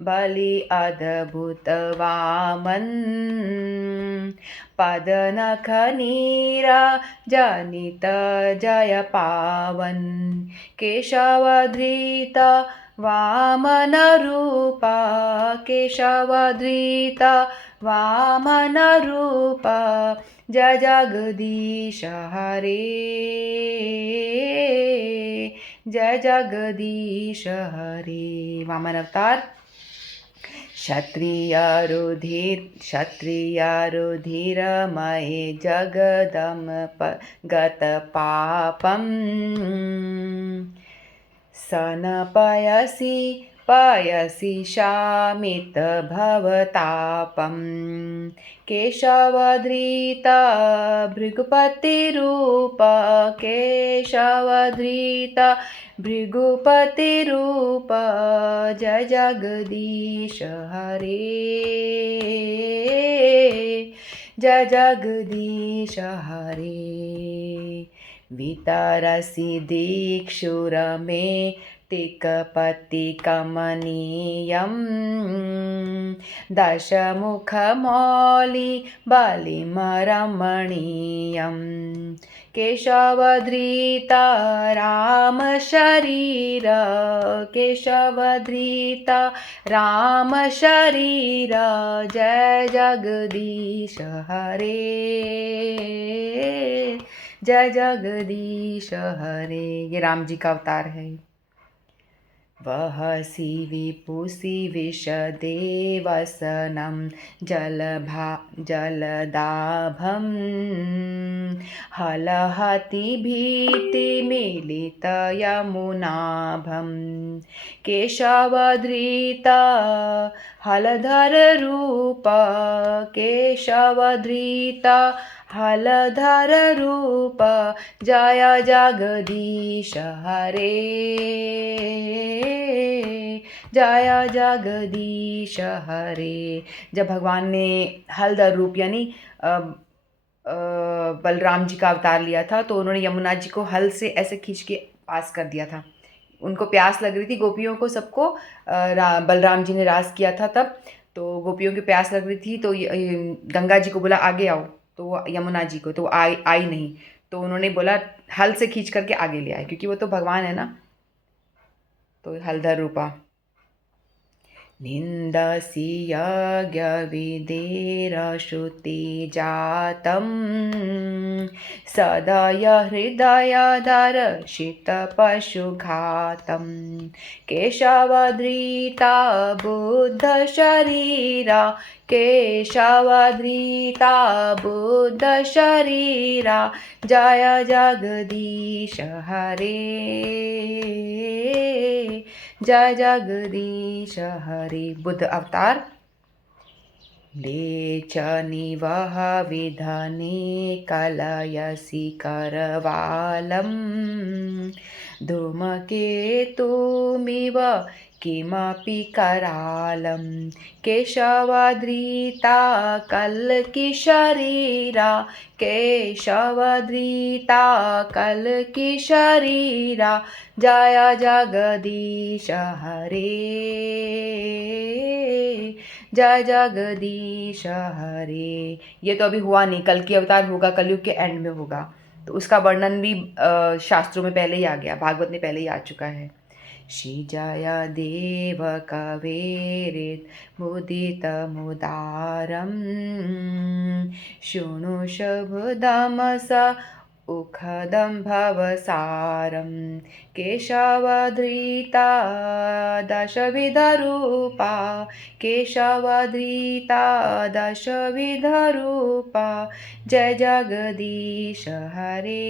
बलि अद्भुत वामन पदनख नीरजनित जय पावन केशवधृता वामन रूपा केशवधृता वामन रूपा जय जगदीश हरे जय जगदीश हरे। वामन अवतार। क्षत्रियरुधिरमये जगदम गत पापम सनपयसि पयसि शामित भवतापम केशवधृता भृगुपतिरूप केशवधृता भृगुपतिरूप जय जगदीश हरे जय जगदीश हरे। वितरसि दीक्षुर मे टिकपति कमनीयं दशमुखमौलि बलिमरमणीयं केशवधृता राम शरीर केशवधृता राम शरीर जय जगदीश हरे जय जगदीश हरे। ये राम जी का अवतार है। वहसि विपुसि विशदेवसनं जलदाभं हलहति भीतिमिलितयमुनाभं केशवधृता हलधर रूप केशवधृता हलधर रूप जय जगदीश हरे जय जगदीश हरे। जब भगवान ने हलधर रूप यानी बलराम जी का अवतार लिया था तो उन्होंने यमुना जी को हल से ऐसे खींच के पास कर दिया था। उनको प्यास लग रही थी, गोपियों को सबको बलराम जी ने रास किया था तब, तो गोपियों की प्यास लग रही थी तो गंगा जी को बोला आगे आओ, तो यमुना जी को तो आई नहीं, तो उन्होंने बोला हल से खींच करके आगे ले आए, क्योंकि वो तो भगवान है ना, तो हलधर रूपा। निन्दसि यज्ञविधिरश्रुति जातं सदय हृदयदर्शितपशुघातं केशवधृता बुद्धशरीरा केशवधृता बुद्धशरीरा जय जगदीश हरे जय जगदीश हरे। बुद्ध अवतार। ले च निवह विधने कलयसि करवालम् धूमकेतुमिव किमपि करालं केशवधृता कल्किशरीरा केशवधृता कल्किशरीरा जय जगदीश हरे जय जगदीश हरे। ये तो अभी हुआ नहीं, कल की अवतार होगा, कलयुग के एंड में होगा, तो उसका वर्णन भी शास्त्रों में पहले ही आ गया, भागवत में पहले ही आ चुका है। श्रीजय देव कवेरित मुदित मुदारम शृणु शुभदमस उखदं भवसारं केशवधृता दशविधरूपा केशवधृता दशविधरूपा जय जगदीश हरे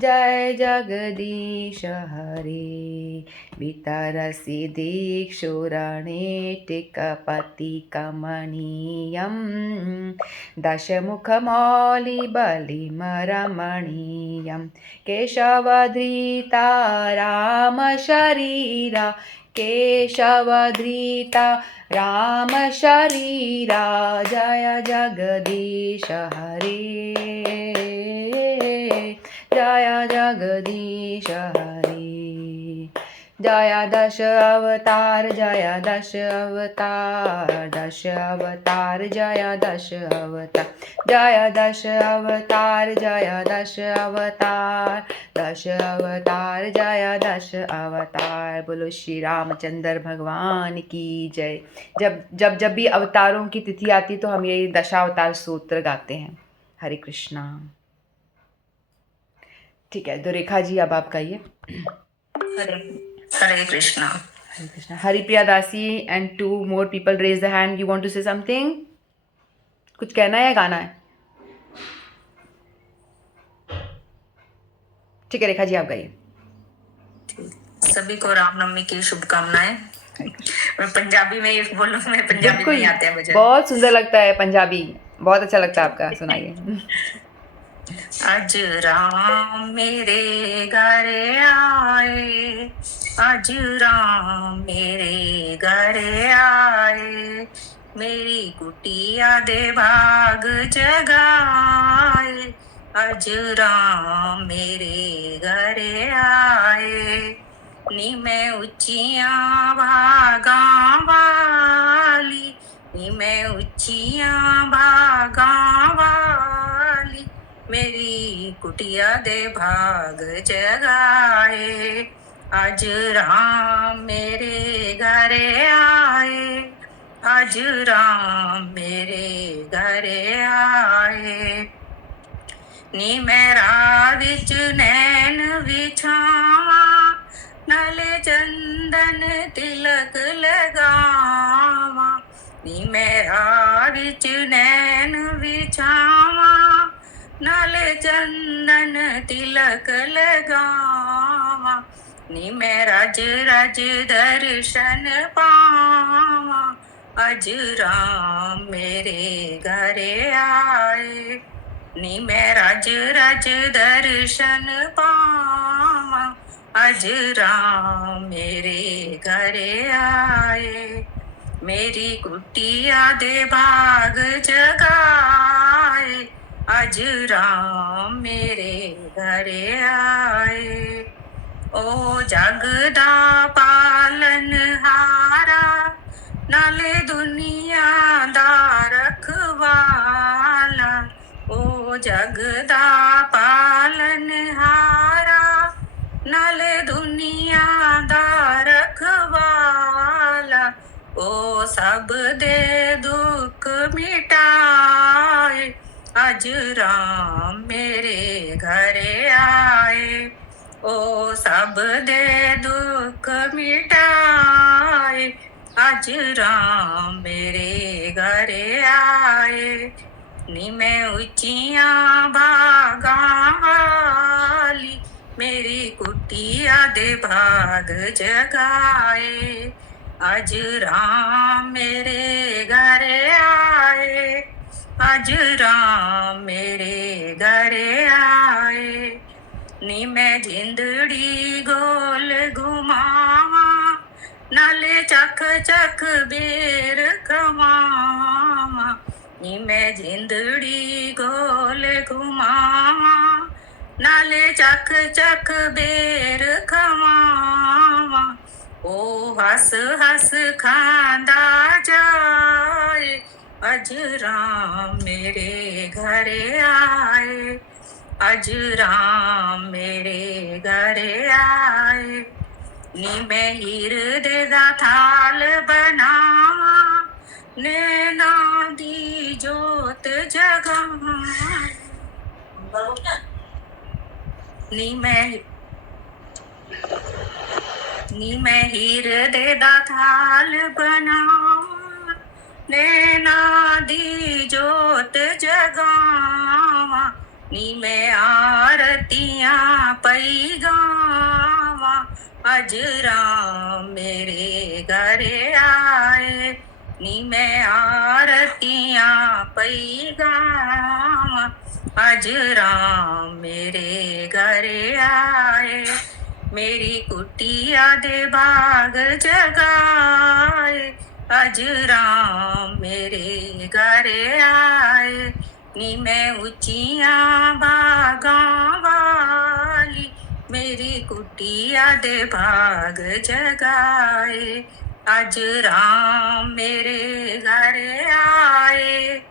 जय जगदीश हरे। वितरसि दीक्षुरणेटिकपतिकमनीयं दशमुखमौलिबलिमरमणीयं केशवधृता रामशरीरा केशवधृता रामशरीरा जय जगदीश हरे जय जगदीश हरे। जय दश अवतार जय दश अवतार दश अवतार जय दश अवतार जय दश अवतार जय दश अवतार दश अवतार जय दश अवतार। बोलो श्री रामचंद्र भगवान की जय। जब भी अवतारों की तिथि आती तो हम ये दशावतार स्तोत्र गाते हैं। हरे कृष्णा। ठीक है, तो रेखा जी अब आप गाइए। हरे कृष्णा। हरे कृष्णा। हरिप्रिया दासी and 2 more people raise the hand. You want to say something? कुछ कहना है या गाना है? ठीक है रेखा जी आप गाइए। सभी को रामनवमी की शुभकामनाएं। मैं पंजाबी में ही बोलूं, मैं पंजाबी में ही आते हैं मुझे। बहुत सुंदर लगता है पंजाबी, बहुत अच्छा लगता है आपका, सुनाइए। आज राम मेरे घर आए, आज राम मेरे घर आए, मेरी कुटिया दे भाग जगाए, आज राम मेरे घर आए, नी मैं उच्चियां भागा वाली, नी मैं उच्चियां भागा वाली, मेरी कुटिया दे भाग जगाए, आज राम मेरे घर आए, आज राम मेरे घर आए, नी मेरा विच नैन विछावा, नाले चंदन तिलक लगावा, नी मेरा विच नैन विछावा, नाले चंदन तिलक लगावा, नी मैं राज राज दर्शन पावा, आज राम मेरे घर आए, नी मैं राज राज दर्शन पावा, आज राम मेरे घर आए, मेरी कुटिया दे भाग जगाए, आज राम मेरे घर आए, ओ जगदा पालन हारा, नाले दुनिया दा रखवाला, ओ जगदा पालन हारा, नाले दुनिया दा रखवाला, ओ सब दे दुख मिटाए, आज राम मेरे घर आए, ओ सब दे दुख मिटाए, आज राम मेरे घर आए, नी मैं उच्चियां भागा वाली, मेरी कुटिया दे भाग जगाए, आज राम मेरे घर आए, आज राम मेरे घर आए, नी मैं जिंदड़ी गोल घुमावा, नाले चख चख बेर कमावा, नी मैं जिंदड़ी गोल घुमावा, नाले चख चख बेर खमावा, ओ हस हस खांदा जाए, अज राम मेरे घर आए, अज राम मेरे घर आए, नी मैं हीर दे दा थाल बनावा, नैना दी जोत जगावा, नी मैं हीर दे दा थाल बनावा, नैना दी जोत जगावा, नी मैं आरतियां पई गावा, अज राम मेरे घर आए, नी मैं आरतियां पई गावा, अज राम मेरे घर आए, मेरी कुटिया दे बाग जगाए, अज राम मेरे घर आए, नी मैं उचिया बागा वाली, मेरी कुटिया दे बाग जगाए, अज राम मेरे घर आए,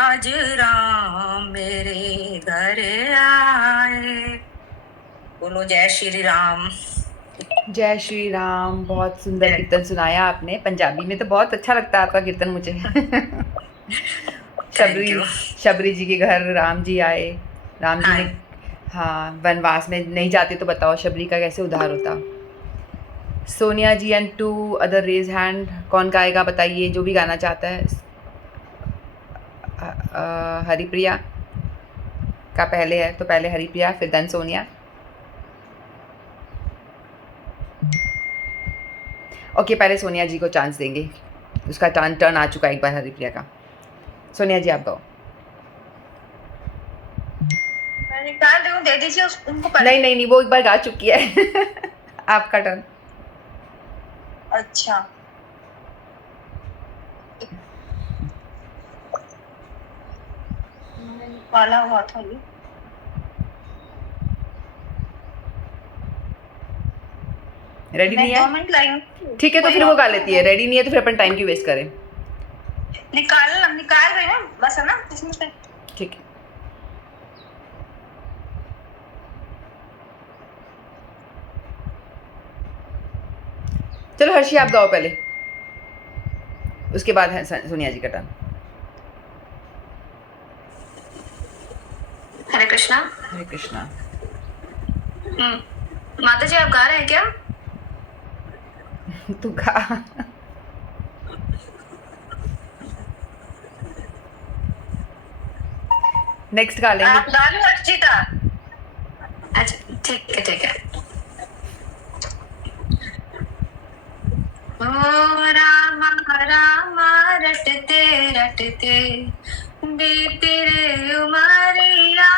अज राम मेरे घर आए। बोलो जय श्री राम। जय श्री राम। बहुत सुंदर कीर्तन सुनाया आपने। पंजाबी में तो बहुत अच्छा लगता है आपका कीर्तन मुझे। शबरी जी के घर राम जी आए, राम जी ने हाँ वनवास में नहीं जाते तो बताओ शबरी का कैसे उद्धार होता। सोनिया जी एंड 2 अदर रेज हैंड। कौन गाएगा बताइए, जो भी गाना चाहता है। हरिप्रिया का पहले है तो पहले हरिप्रिया फिर देन सोनिया। ओके पहले सोनिया जी को चांस देंगे, उसका टर्न आ चुका है एक बार हरिप्रिया का। सोनिया जी आप गाओ। दे दीजिए उनको। नहीं वो एक बार गा चुकी है। आपका टर्न। अच्छा वाला हुआ था ये। रेडी नहीं है ठीक है तो फिर वो गा लेती है। रेडी नहीं है तो फिर अपन टाइम क्यों वेस्ट करें। निकाल रहे हैं बस है ना इसमें से। ठीक है चलो हर्षी आप गाओ पहले, उसके बाद है सोनिया जी का टर्न। हरे कृष्णा। हरे कृष्णा। माता जी आप गा रहे हैं क्या। तू गा। नेक्स्ट गा लेंगे। आप गा लो अर्चिता। अच्छा ठीक है। ओ रामा रामा रटते रटते बीती रे उमरिया,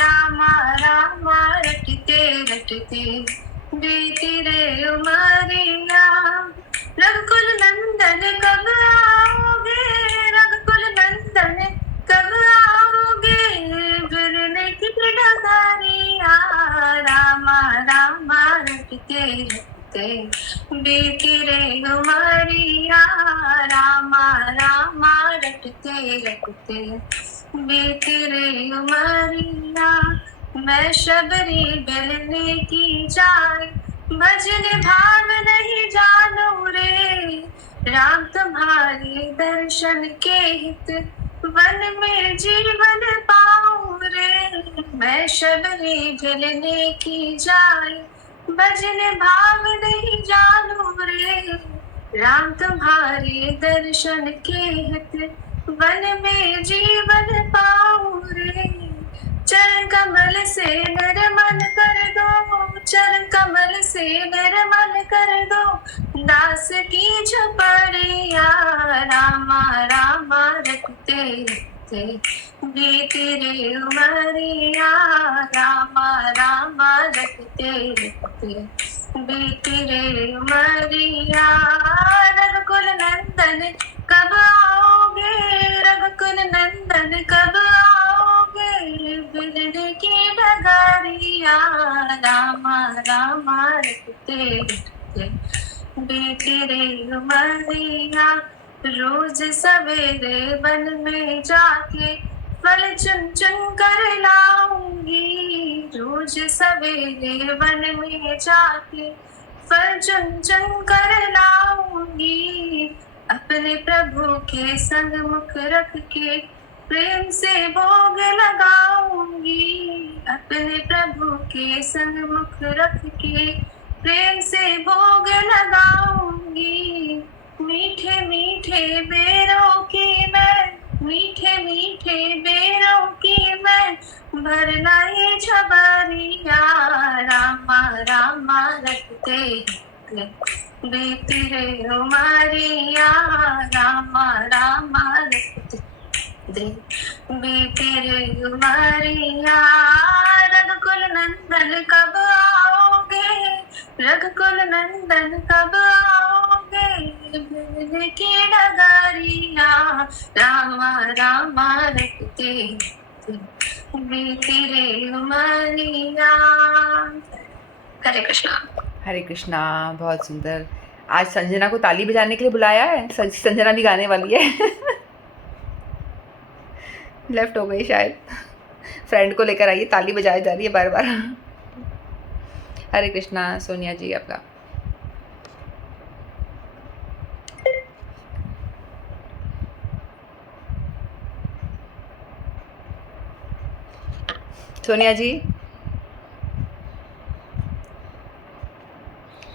रामा रामा रटते रटते बीती रे उमरिया, रघुकुल नंदन कब आओगे, रघुकुल नंदन कब आओगे, बिरने की डगारिया, रामा रामा रटते रटते बीती रे उमरिया, रामा रामा रटते रटते बीती रे उमरिया, मैं शबरी बिलने की जाए, भजन भाव नहीं जानू रे, राम तुम्हारे दर्शन के हित वन में जीवन पाऊं रे, मैं शबरी बिलने की जाए, भजन भाव नहीं जानू रे, राम तुम्हारे दर्शन के हित वन में जीवन पाऊं रे, चरण कमल से निर्मल कर दो, चरण कमल से निर्मल कर दो, दास की झुपड़िया रामा रामा रखते रखते बीती रे उमरिया रामा रामा रखते रखते बीती रे उमरिया। रघुकुल नंदन कब आओगे, रघुकुल नंदन कब आओगे, बिरड़ की डगरिया रामा रामा रखते रखते बीती रे उमरिया। रोज सवेरे वन में जाके फल चुन चुन कर लाऊंगी, रोज सवेरे वन में जाके फल चुन चुन कर लाऊंगी। अपने प्रभु के संग मुख रख के प्रेम से भोग लगाऊंगी, अपने प्रभु के संग मुख रख के प्रेम से भोग लगाऊंगी। मीठे मीठे बेरों की मैं, मीठे मीठे बेरों की मैं भरना ये झबरिया रामा रामा रखते रखते बीती रे उमरिया रामा रामा रखते बीती रे उमरिया। रघुकुल नंदन कब आओगे, रघुकुल नंदन कब आओगे, बिरड़ की डगरिया रामा रामा रखते बीती रे उमरिया। हरे कृष्णा। हरे कृष्णा, बहुत सुंदर। आज संजना को ताली बजाने के लिए बुलाया है, संजना भी गाने वाली है। लेफ्ट हो गई शायद, फ्रेंड को लेकर आइए, ताली बजाई जा रही है बार बार। हरे कृष्णा सोनिया जी आपका। सोनिया जी।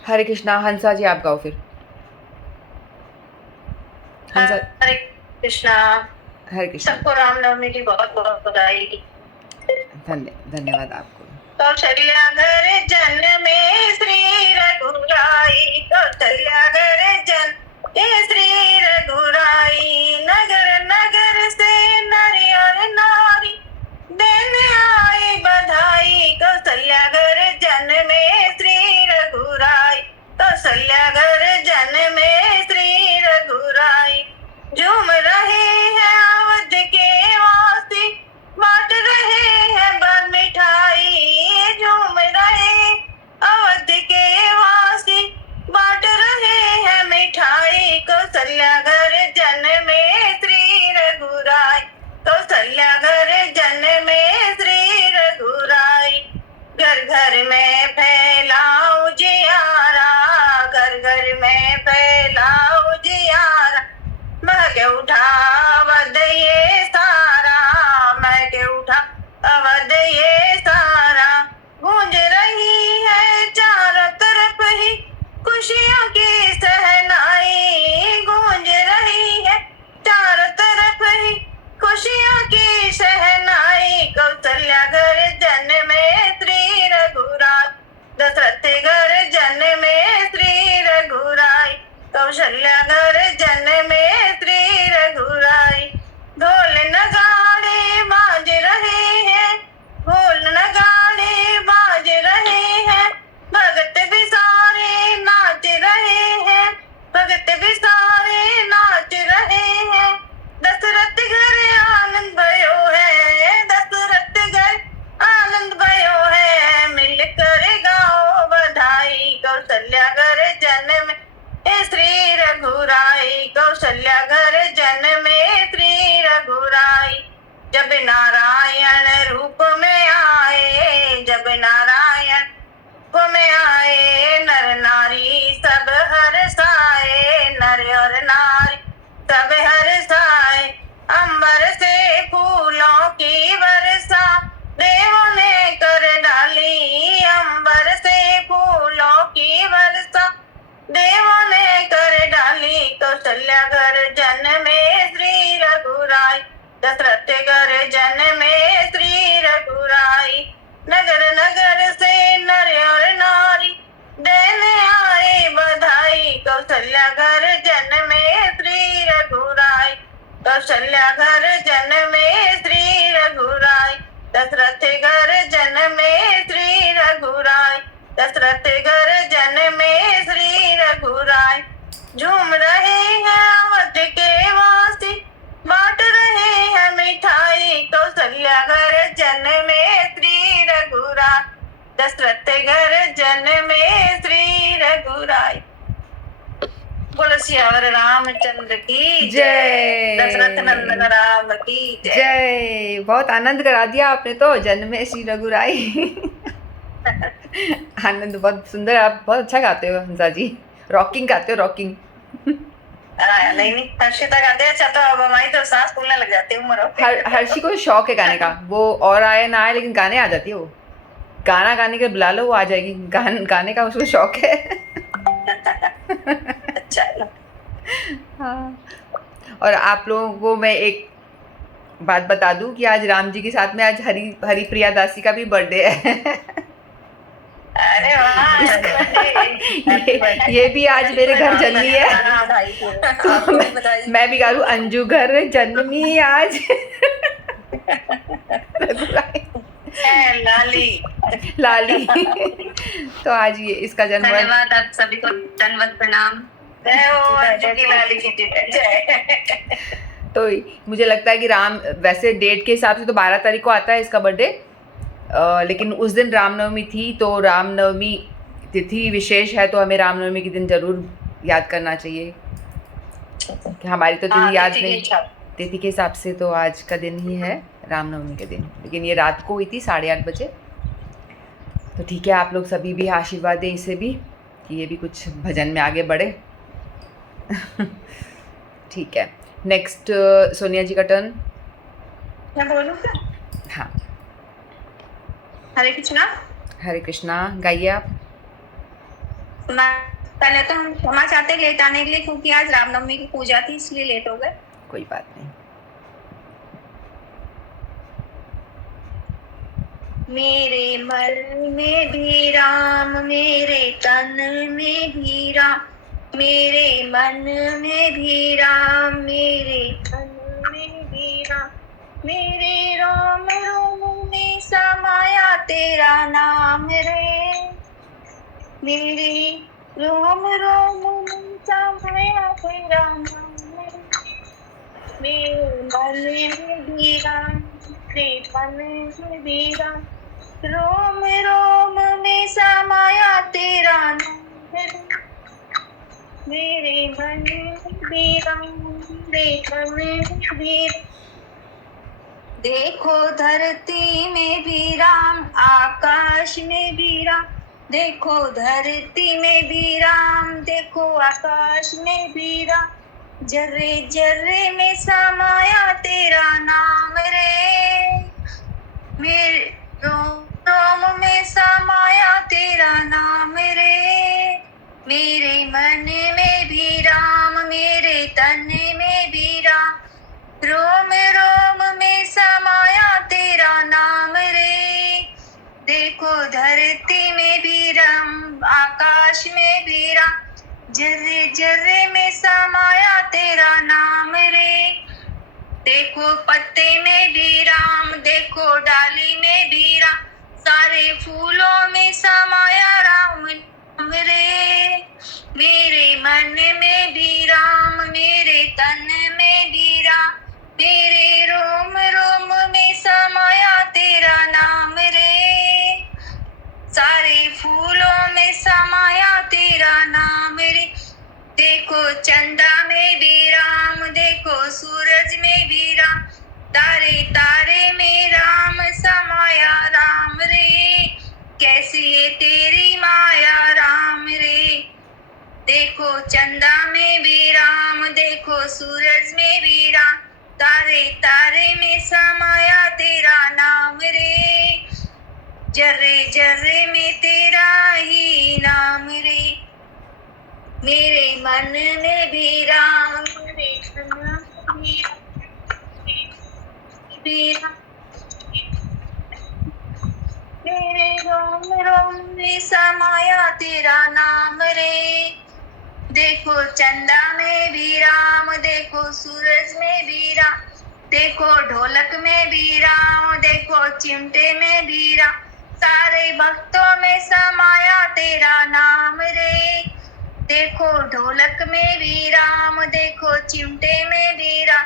हरे कृष्णा। हंसा जी आप गाओ फिर। हंसा। हरे कृष्णा। हरे कृष्णा। सबको रामनवमी की बहुत बहुत बधाई। धन्यवाद आपको। कौशल्या घर जन में श्री रघुराई, कौशल्या घर जन में श्री रघुराई। नगर नगर से नर और नारी देने आई बधाई। कौशल्या घर जन में श्री रघुराई, कौशल्या घर जन में श्री रघुराई। झूम रहे हैं अवध के वासी, बांट रहे हैं बन मिठाई। झूम रहे अवध के वासी, बांट रहे हैं मिठाई। कौशल्या घर जन में श्री रघुराई, कौशल्या घर जन में श्री रघुराई। घर घर में फैलाओ जियारा, घर घर में फैलाओ जियारा। महके उठा अवध ये सारा, महके उठा अवध ये सारा। गूंज रही है चारों तरफ ही खुशियों की सहनाई। गूंज रही है चारों तरफ ही खुशियों की सहनाई। कौशल्या घर जन में श्री रघुराई, दशरथ घर जन में श्री रघुराई। कौशल्या घर जन में श्री रघुराई। ढोल नगाड़े बाज रहे हैं, ढोल नगाड़े बाज रहे हैं। भगत भी सारे नाच रहे हैं, भगत भी सारे नाच रहे हैं। दशरथ घर आनंद भयो है, दशरथ घर आनंद भयो है। मिलकर गाओ बधाई। कौशल्या घर जन में श्री रघुराई, कौशल्या घर जन में श्री रघुराई। जब नारायण रूप में आए, जब नारायण रूप में आए। नर नारी सब हर्षाए, नर और नारी सब हर्षाए। अंबर से फूलों की वर्षा देवों ने कर डाली, अंबर से फूलों की वर्षा देवों ने कर डाली। कौशल्या घर जन में श्री रघुराई, दशरथ घर जन में श्री रघुराई। नगर नगर से नर और नारी देने आए बधाई। घर जन्मे श्री रघुराय, दशरथ घर जन्मे श्री रघुराय। झूम रहे हैं अवध के वासी, बांट रहे हैं मिठाई, कौशल्या घर जन्मे श्री रघुराय, दशरथ घर जन्मे श्री रघुराय। बोलो सियावर रामचंद्र की जय, दशरथ नंदन राम की जय। जय। बहुत आनंद करा दिया आपने तो, जन्मे श्री रघुराय। आनंद, बहुत सुंदर। आप बहुत अच्छा गाते हो हंसा जी, रॉकिंग गाते हो, रॉकिंग। नहीं नहीं, हर्षिता गाते हैं अच्छा, तो अब हमारी तो सांस फूलने लग जाती है उम्र। हर्षी को शौक है गाने का, वो और आए ना आए लेकिन गाने आ जाती है वो। गाना गाने के बुला लो, वो आ जाएगी। गाने का उसको शौक है। अच्छा। हाँ। और आप लोगों को मैं एक बात बता दूं कि आज राम जी के साथ में आज हरिप्रिया दासी का भी बर्थडे है। अरे वाह, ये भी आज मेरे घर जन्मी है। तो मैं भी गा लूं, अंजू घर जन्मी आज। लाली लाली। तो आज ये इसका जन्म। धन्यवाद आप सभी को, धन्यवाद, प्रणाम। अंजू की लाली की जय। तो मुझे लगता है कि वैसे डेट के हिसाब से तो 12 तारीख को आता है इसका बर्थडे, लेकिन उस दिन रामनवमी थी, तो रामनवमी तिथि विशेष है, तो हमें रामनवमी के दिन जरूर याद करना चाहिए कि हमारी तो तिथि याद नहीं। तिथि के हिसाब से तो आज का दिन ही है रामनवमी के दिन, लेकिन ये रात को हुई थी 8:30 बजे। तो ठीक है, आप लोग सभी भी आशीर्वाद दें इसे भी कि ये भी कुछ भजन में आगे बढ़े। ठीक है, नेक्स्ट सोनिया जी का टर्न। मैं बोलूं क्या? हाँ। हरे कृष्णा। हरे कृष्णा गाइए आप। पहले तो हम क्षमा चाहते लेट आने के लिए, क्योंकि आज रामनवमी की पूजा थी, इसलिए लेट हो गए। कोई बात नहीं। मेरे मन में भी राम, मेरे तन में भी राम, मेरे मन में भी राम, मेरे तन में भी राम, मेरे रोम रोम में समाया तेरा नाम रे, मेरे रोम रोम में समाया तेरा नाम रे, मेरे मन में भी राम, मेरे तन में भी राम, रोम रोम में समाया तेरा नाम है, मेरे मन में भी राम, मेरे तन में भी। देखो धरती में भी राम, आकाश में भी राम, देखो धरती में भी राम, देखो आकाश में भी राम, जर्रे जर्रे में समाया तेरा नाम रे, मेरे रोम रोम में समाया तेरा नाम रे, मेरे मन में भी राम, मेरे तन में भी राम, रोम रोम में समाया तेरा नाम रे, देखो धरती में भी राम, आकाश में भी राम, जर्रे जर्रे में समाया तेरा नाम रे, देखो पत्ते में भी राम, देखो डाली में भी राम, सारे फूलों में समाया राम नाम रे, मेरे मन में भी राम, मेरे तन में भी राम, मेरे रोम रोम में समाया तेरा नाम रे, सारे फूलों में समाया तेरा नाम रे, देखो चंदा में भी राम, देखो सूरज में भी राम, तारे तारे में राम समाया राम रे, कैसी है तेरी माया राम रे, देखो चंदा में भी राम, देखो सूरज में भी राम, तारे तारे में समाया तेरा नाम रे, जर्रे जर्रे में तेरा ही नाम रे, मेरे मन में भी राम, मेरे तन में भी राम, मेरे रोम रोम में समाया तेरा नाम रे, देखो चंदा में भी राम, देखो सूरज में भी राम, देखो ढोलक में भी राम, देखो चिमटे में भी राम, सारे भक्तों में समाया तेरा नाम रे। देखो ढोलक में भी राम, देखो चिमटे में भी राम,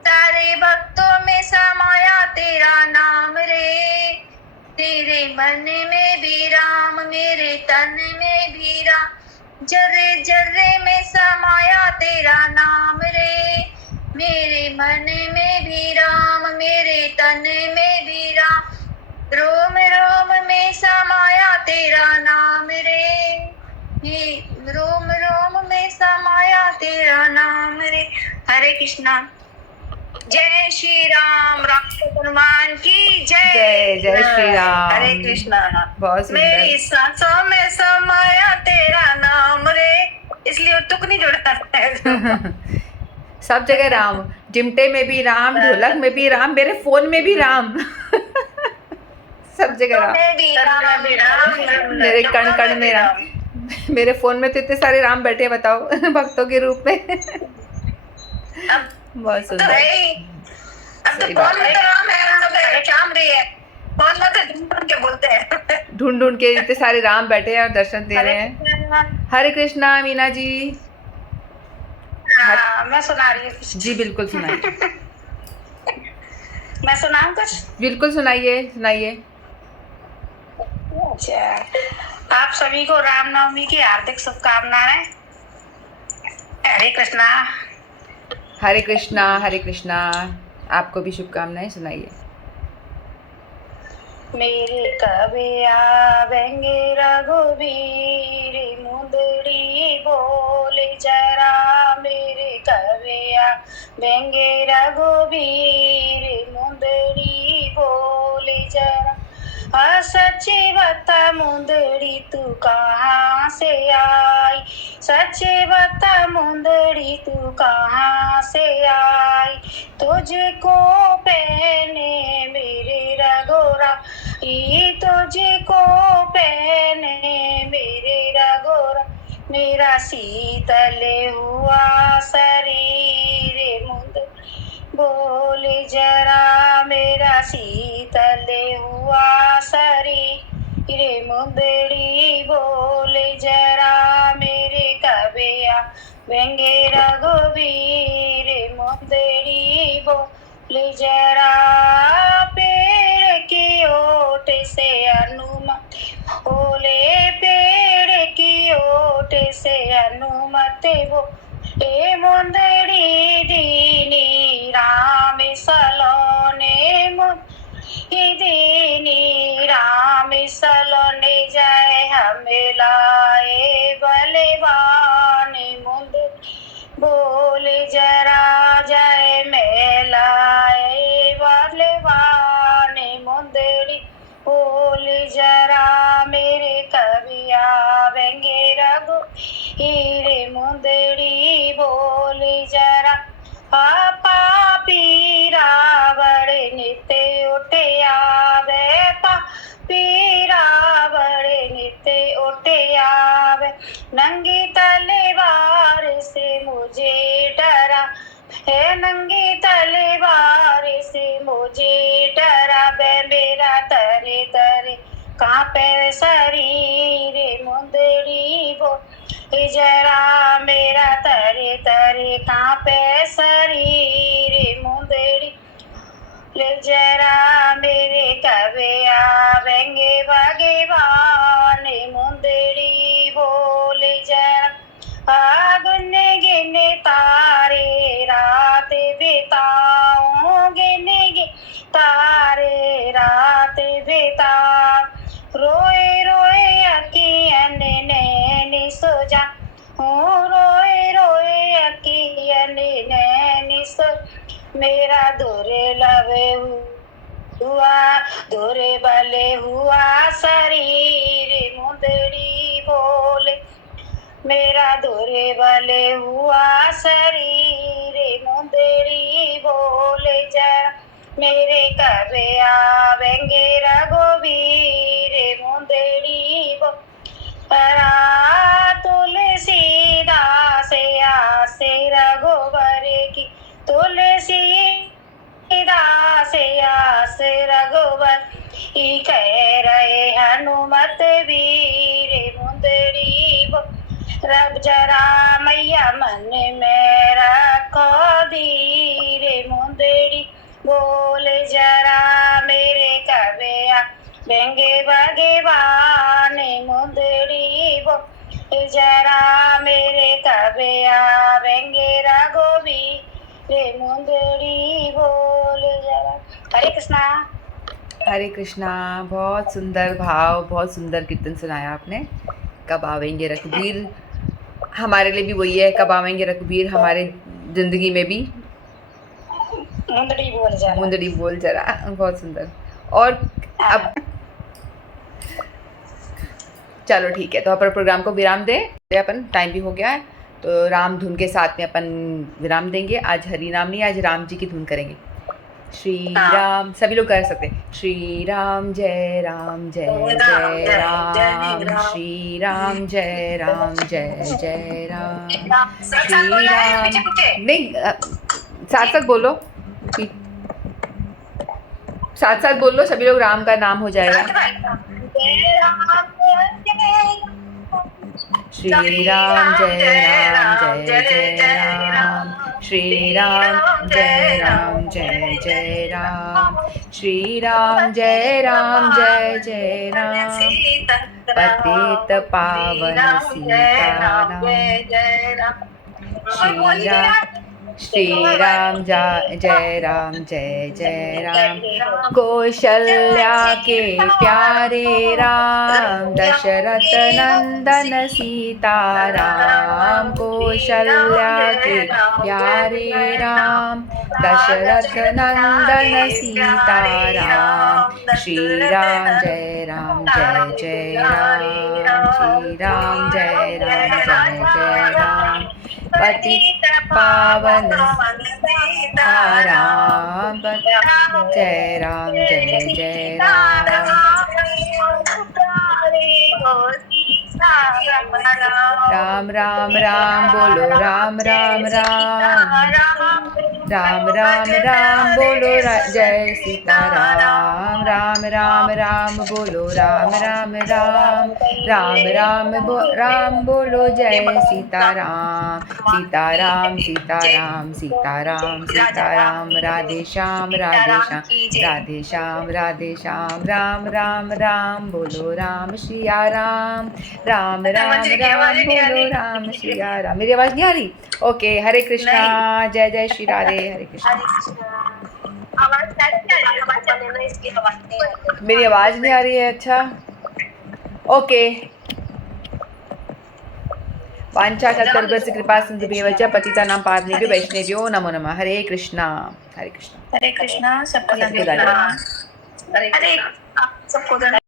सारे भक्तों में समाया तेरा नाम रे। तेरे मन में भी राम, मेरे तन में भी राम, जर्रे जर्रे में समाया तेरा नाम रे। मेरे मन में भी राम, मेरे तन में भी राम, रोम रोम में समाया तेरा नाम रे। ये रोम रोम में समाया तेरा नाम रे। हरे कृष्णा। जय श्री राम। राम हनुमान की जय। जय जय श्री राम। हरे कृष्णा। बहुत सुंदर। मेरी सांसों में समाया तेरा नाम रे, इसलिए वो तुक नहीं जुड़ा है। सब जगह राम, चिमटे में भी राम, ढोलक में भी राम, मेरे फोन में भी राम। सब जगह राम, मेरे कण कण में राम। मेरे फोन में तो इतने सारे राम बैठे हैं, बताओ, भक्तों के रूप में। बहुत सुंदर। अब तो फोन में तो राम है, शाम रही है, फोन में तो ढूंढ के बोलते हैं, ढूंढ ढूंढ के इतने सारे राम बैठे हैं और दर्शन दे रहे हैं। हरे कृष्णा मीना जी। मैं सुना रही हूँ जी बिल्कुल सुनाइए। मैं सुनाऊं कुछ? बिल्कुल सुनाइए सुनाइए। अच्छा, आप सभी को रामनवमी की हार्दिक शुभकामनाएं। हरे कृष्णा। हरे कृष्णा हरे कृष्णा। आपको भी शुभकामनाएं, सुनाइए। मेरे कविया वेंगे रघुवीर, मुंदड़ी बोले जरा, मेरे कविया वेंगे रघुवीर, मुंदड़ी बोले जरा। सच्ची बता मुंदड़ी तू कहाँ से आई, सच्ची बता मुंदड़ी तू कहाँ से आई, तुझको पहने मेरे रघोरा, तुझको पहने मेरे रघोरा, मेरा शीतल हुआ शरीर, मुंदड़ी बोले जरा, मेरा शीतल हुआ शरीर, मुंदड़ी बोले जरा, मेरे कविया वेंगे रघुवीर, मुंदड़ी बोले जरा। पेड़ की ओट से अनुमति बोले, पेड़ की ओट से अनुमति बोले, मुंदड़ी दीनी राम सलोने, दीनी राम सलोने, जय हमें लाए बलवान, मुंदड़ी बोले जरा, जय मेलाए बलवान, मुंदड़ी बोले जरा, मेरे कविया वेंगे रघुवीर, मुंदड़ी बोले जरा। पापी रावण नित्य उठे आवे, पापी रावण नित्य उठे आवे, नंगी तलवार से मुझे डरा है, नंगी तलवार से मुझे डरा बे, मेरा तरे तरे कांपे शरीर, मुंदड़ी बोले जरा, मेरा तरे तरे कांपे शरीर, मुंदड़ी बोले जरा, मेरे कविया वेंगे भगवान, मुंदड़ी बोले जरा। गिने गिने तारे रात बिताऊं, गिने गिने तारे रात बिताऊं, रोए रोए अखियन नैन सो जा, रोए रोए अखियन नैन सो, मेरा दुर्लभ हुआ दुर्बल हुआ शरीर, मुंदड़ी बोले मेरा दुर्बल हुआ शरीर, मुंदड़ी बोले जरा, मेरे कविया वेंगे रघुवीर, मुंदड़ी बोले तुलसीदास आसे रघुवर की, तुलसी रहे हनुमत वीर मुंदड़ी रब जरा मैया मन में रखो धीर मुंदड़ी बोल जरा मेरे कबिया बेंगे भगवान मुंदड़ी बोल जरा मेरे कबिया बेंगे रघुवी रे मुंदड़ी बोल जरा। हरे कृष्णा। हरे कृष्णा। बहुत सुंदर भाव, बहुत सुंदर कीर्तन सुनाया आपने। कब आवेंगे रघुवीर, हमारे लिए भी वही है, कब आवेंगे रघुवीर हमारे जिंदगी में भी। मुंदड़ी बोल जरा। मुंदड़ी बोल जरा, बहुत सुंदर। और अब चलो ठीक है, तो अपन प्रोग्राम को विराम दें, अपन टाइम भी हो गया है, तो राम धुन के साथ में अपन विराम देंगे। आज हरि नाम नहीं, आज राम जी की धुन करेंगे। श्री राम, सभी लोग कर सकते हैं। श्री राम जय राम जय जय राम, श्री राम जय राम जय जय राम, श्री राम। नहीं, साथ साथ बोलो, साथ साथ बोलो, सभी लोग राम का नाम हो जाएगा। श्री राम जय राम जय जय राम, श्री राम जय राम जय जय राम, श्री राम जय राम जय जय राम, पतित पावन सीताराम। श्री राम जय राम जय जय राम, कौशल्या के प्यारे राम, दशरथ नंदन सीताराम, कौशल्या के प्यारे राम, दशरथ नंदन सीताराम। श्री राम जय राम जय जय राम, श्री राम जय राम जय जय राम, पतित पावन सीताराम, जय राम जय जय राम। राम राम राम बोलो, राम राम राम, राम राम राम बोलो, जय सीताराम। राम राम राम बोलो, राम राम राम, राम राम राम बोलो, जय सीताराम। सीताराम सीताराम सीताराम सीताराम, राधे श्याम राधे श्याम राधे श्याम राधे श्याम, राम राम राम बोलो, राम सिया राम, राम राम राम बोलो, राम सिया राम। मेरी आवाज नहीं आ रही? ओके, हरे कृष्णा, जय जय श्री राधे, हरे कृष्णा। मेरी आवाज नहीं आ रही है? अच्छा, ओके। वांछा कल्पतरुभ्यश्च कृपा सिन्धुभ्येव च पतितानां पावनेभ्यो वैष्णवेभ्यो नमो नमः। हरे कृष्णा, हरे कृष्णा, हरे कृष्णा। सबको सबको हरे सबको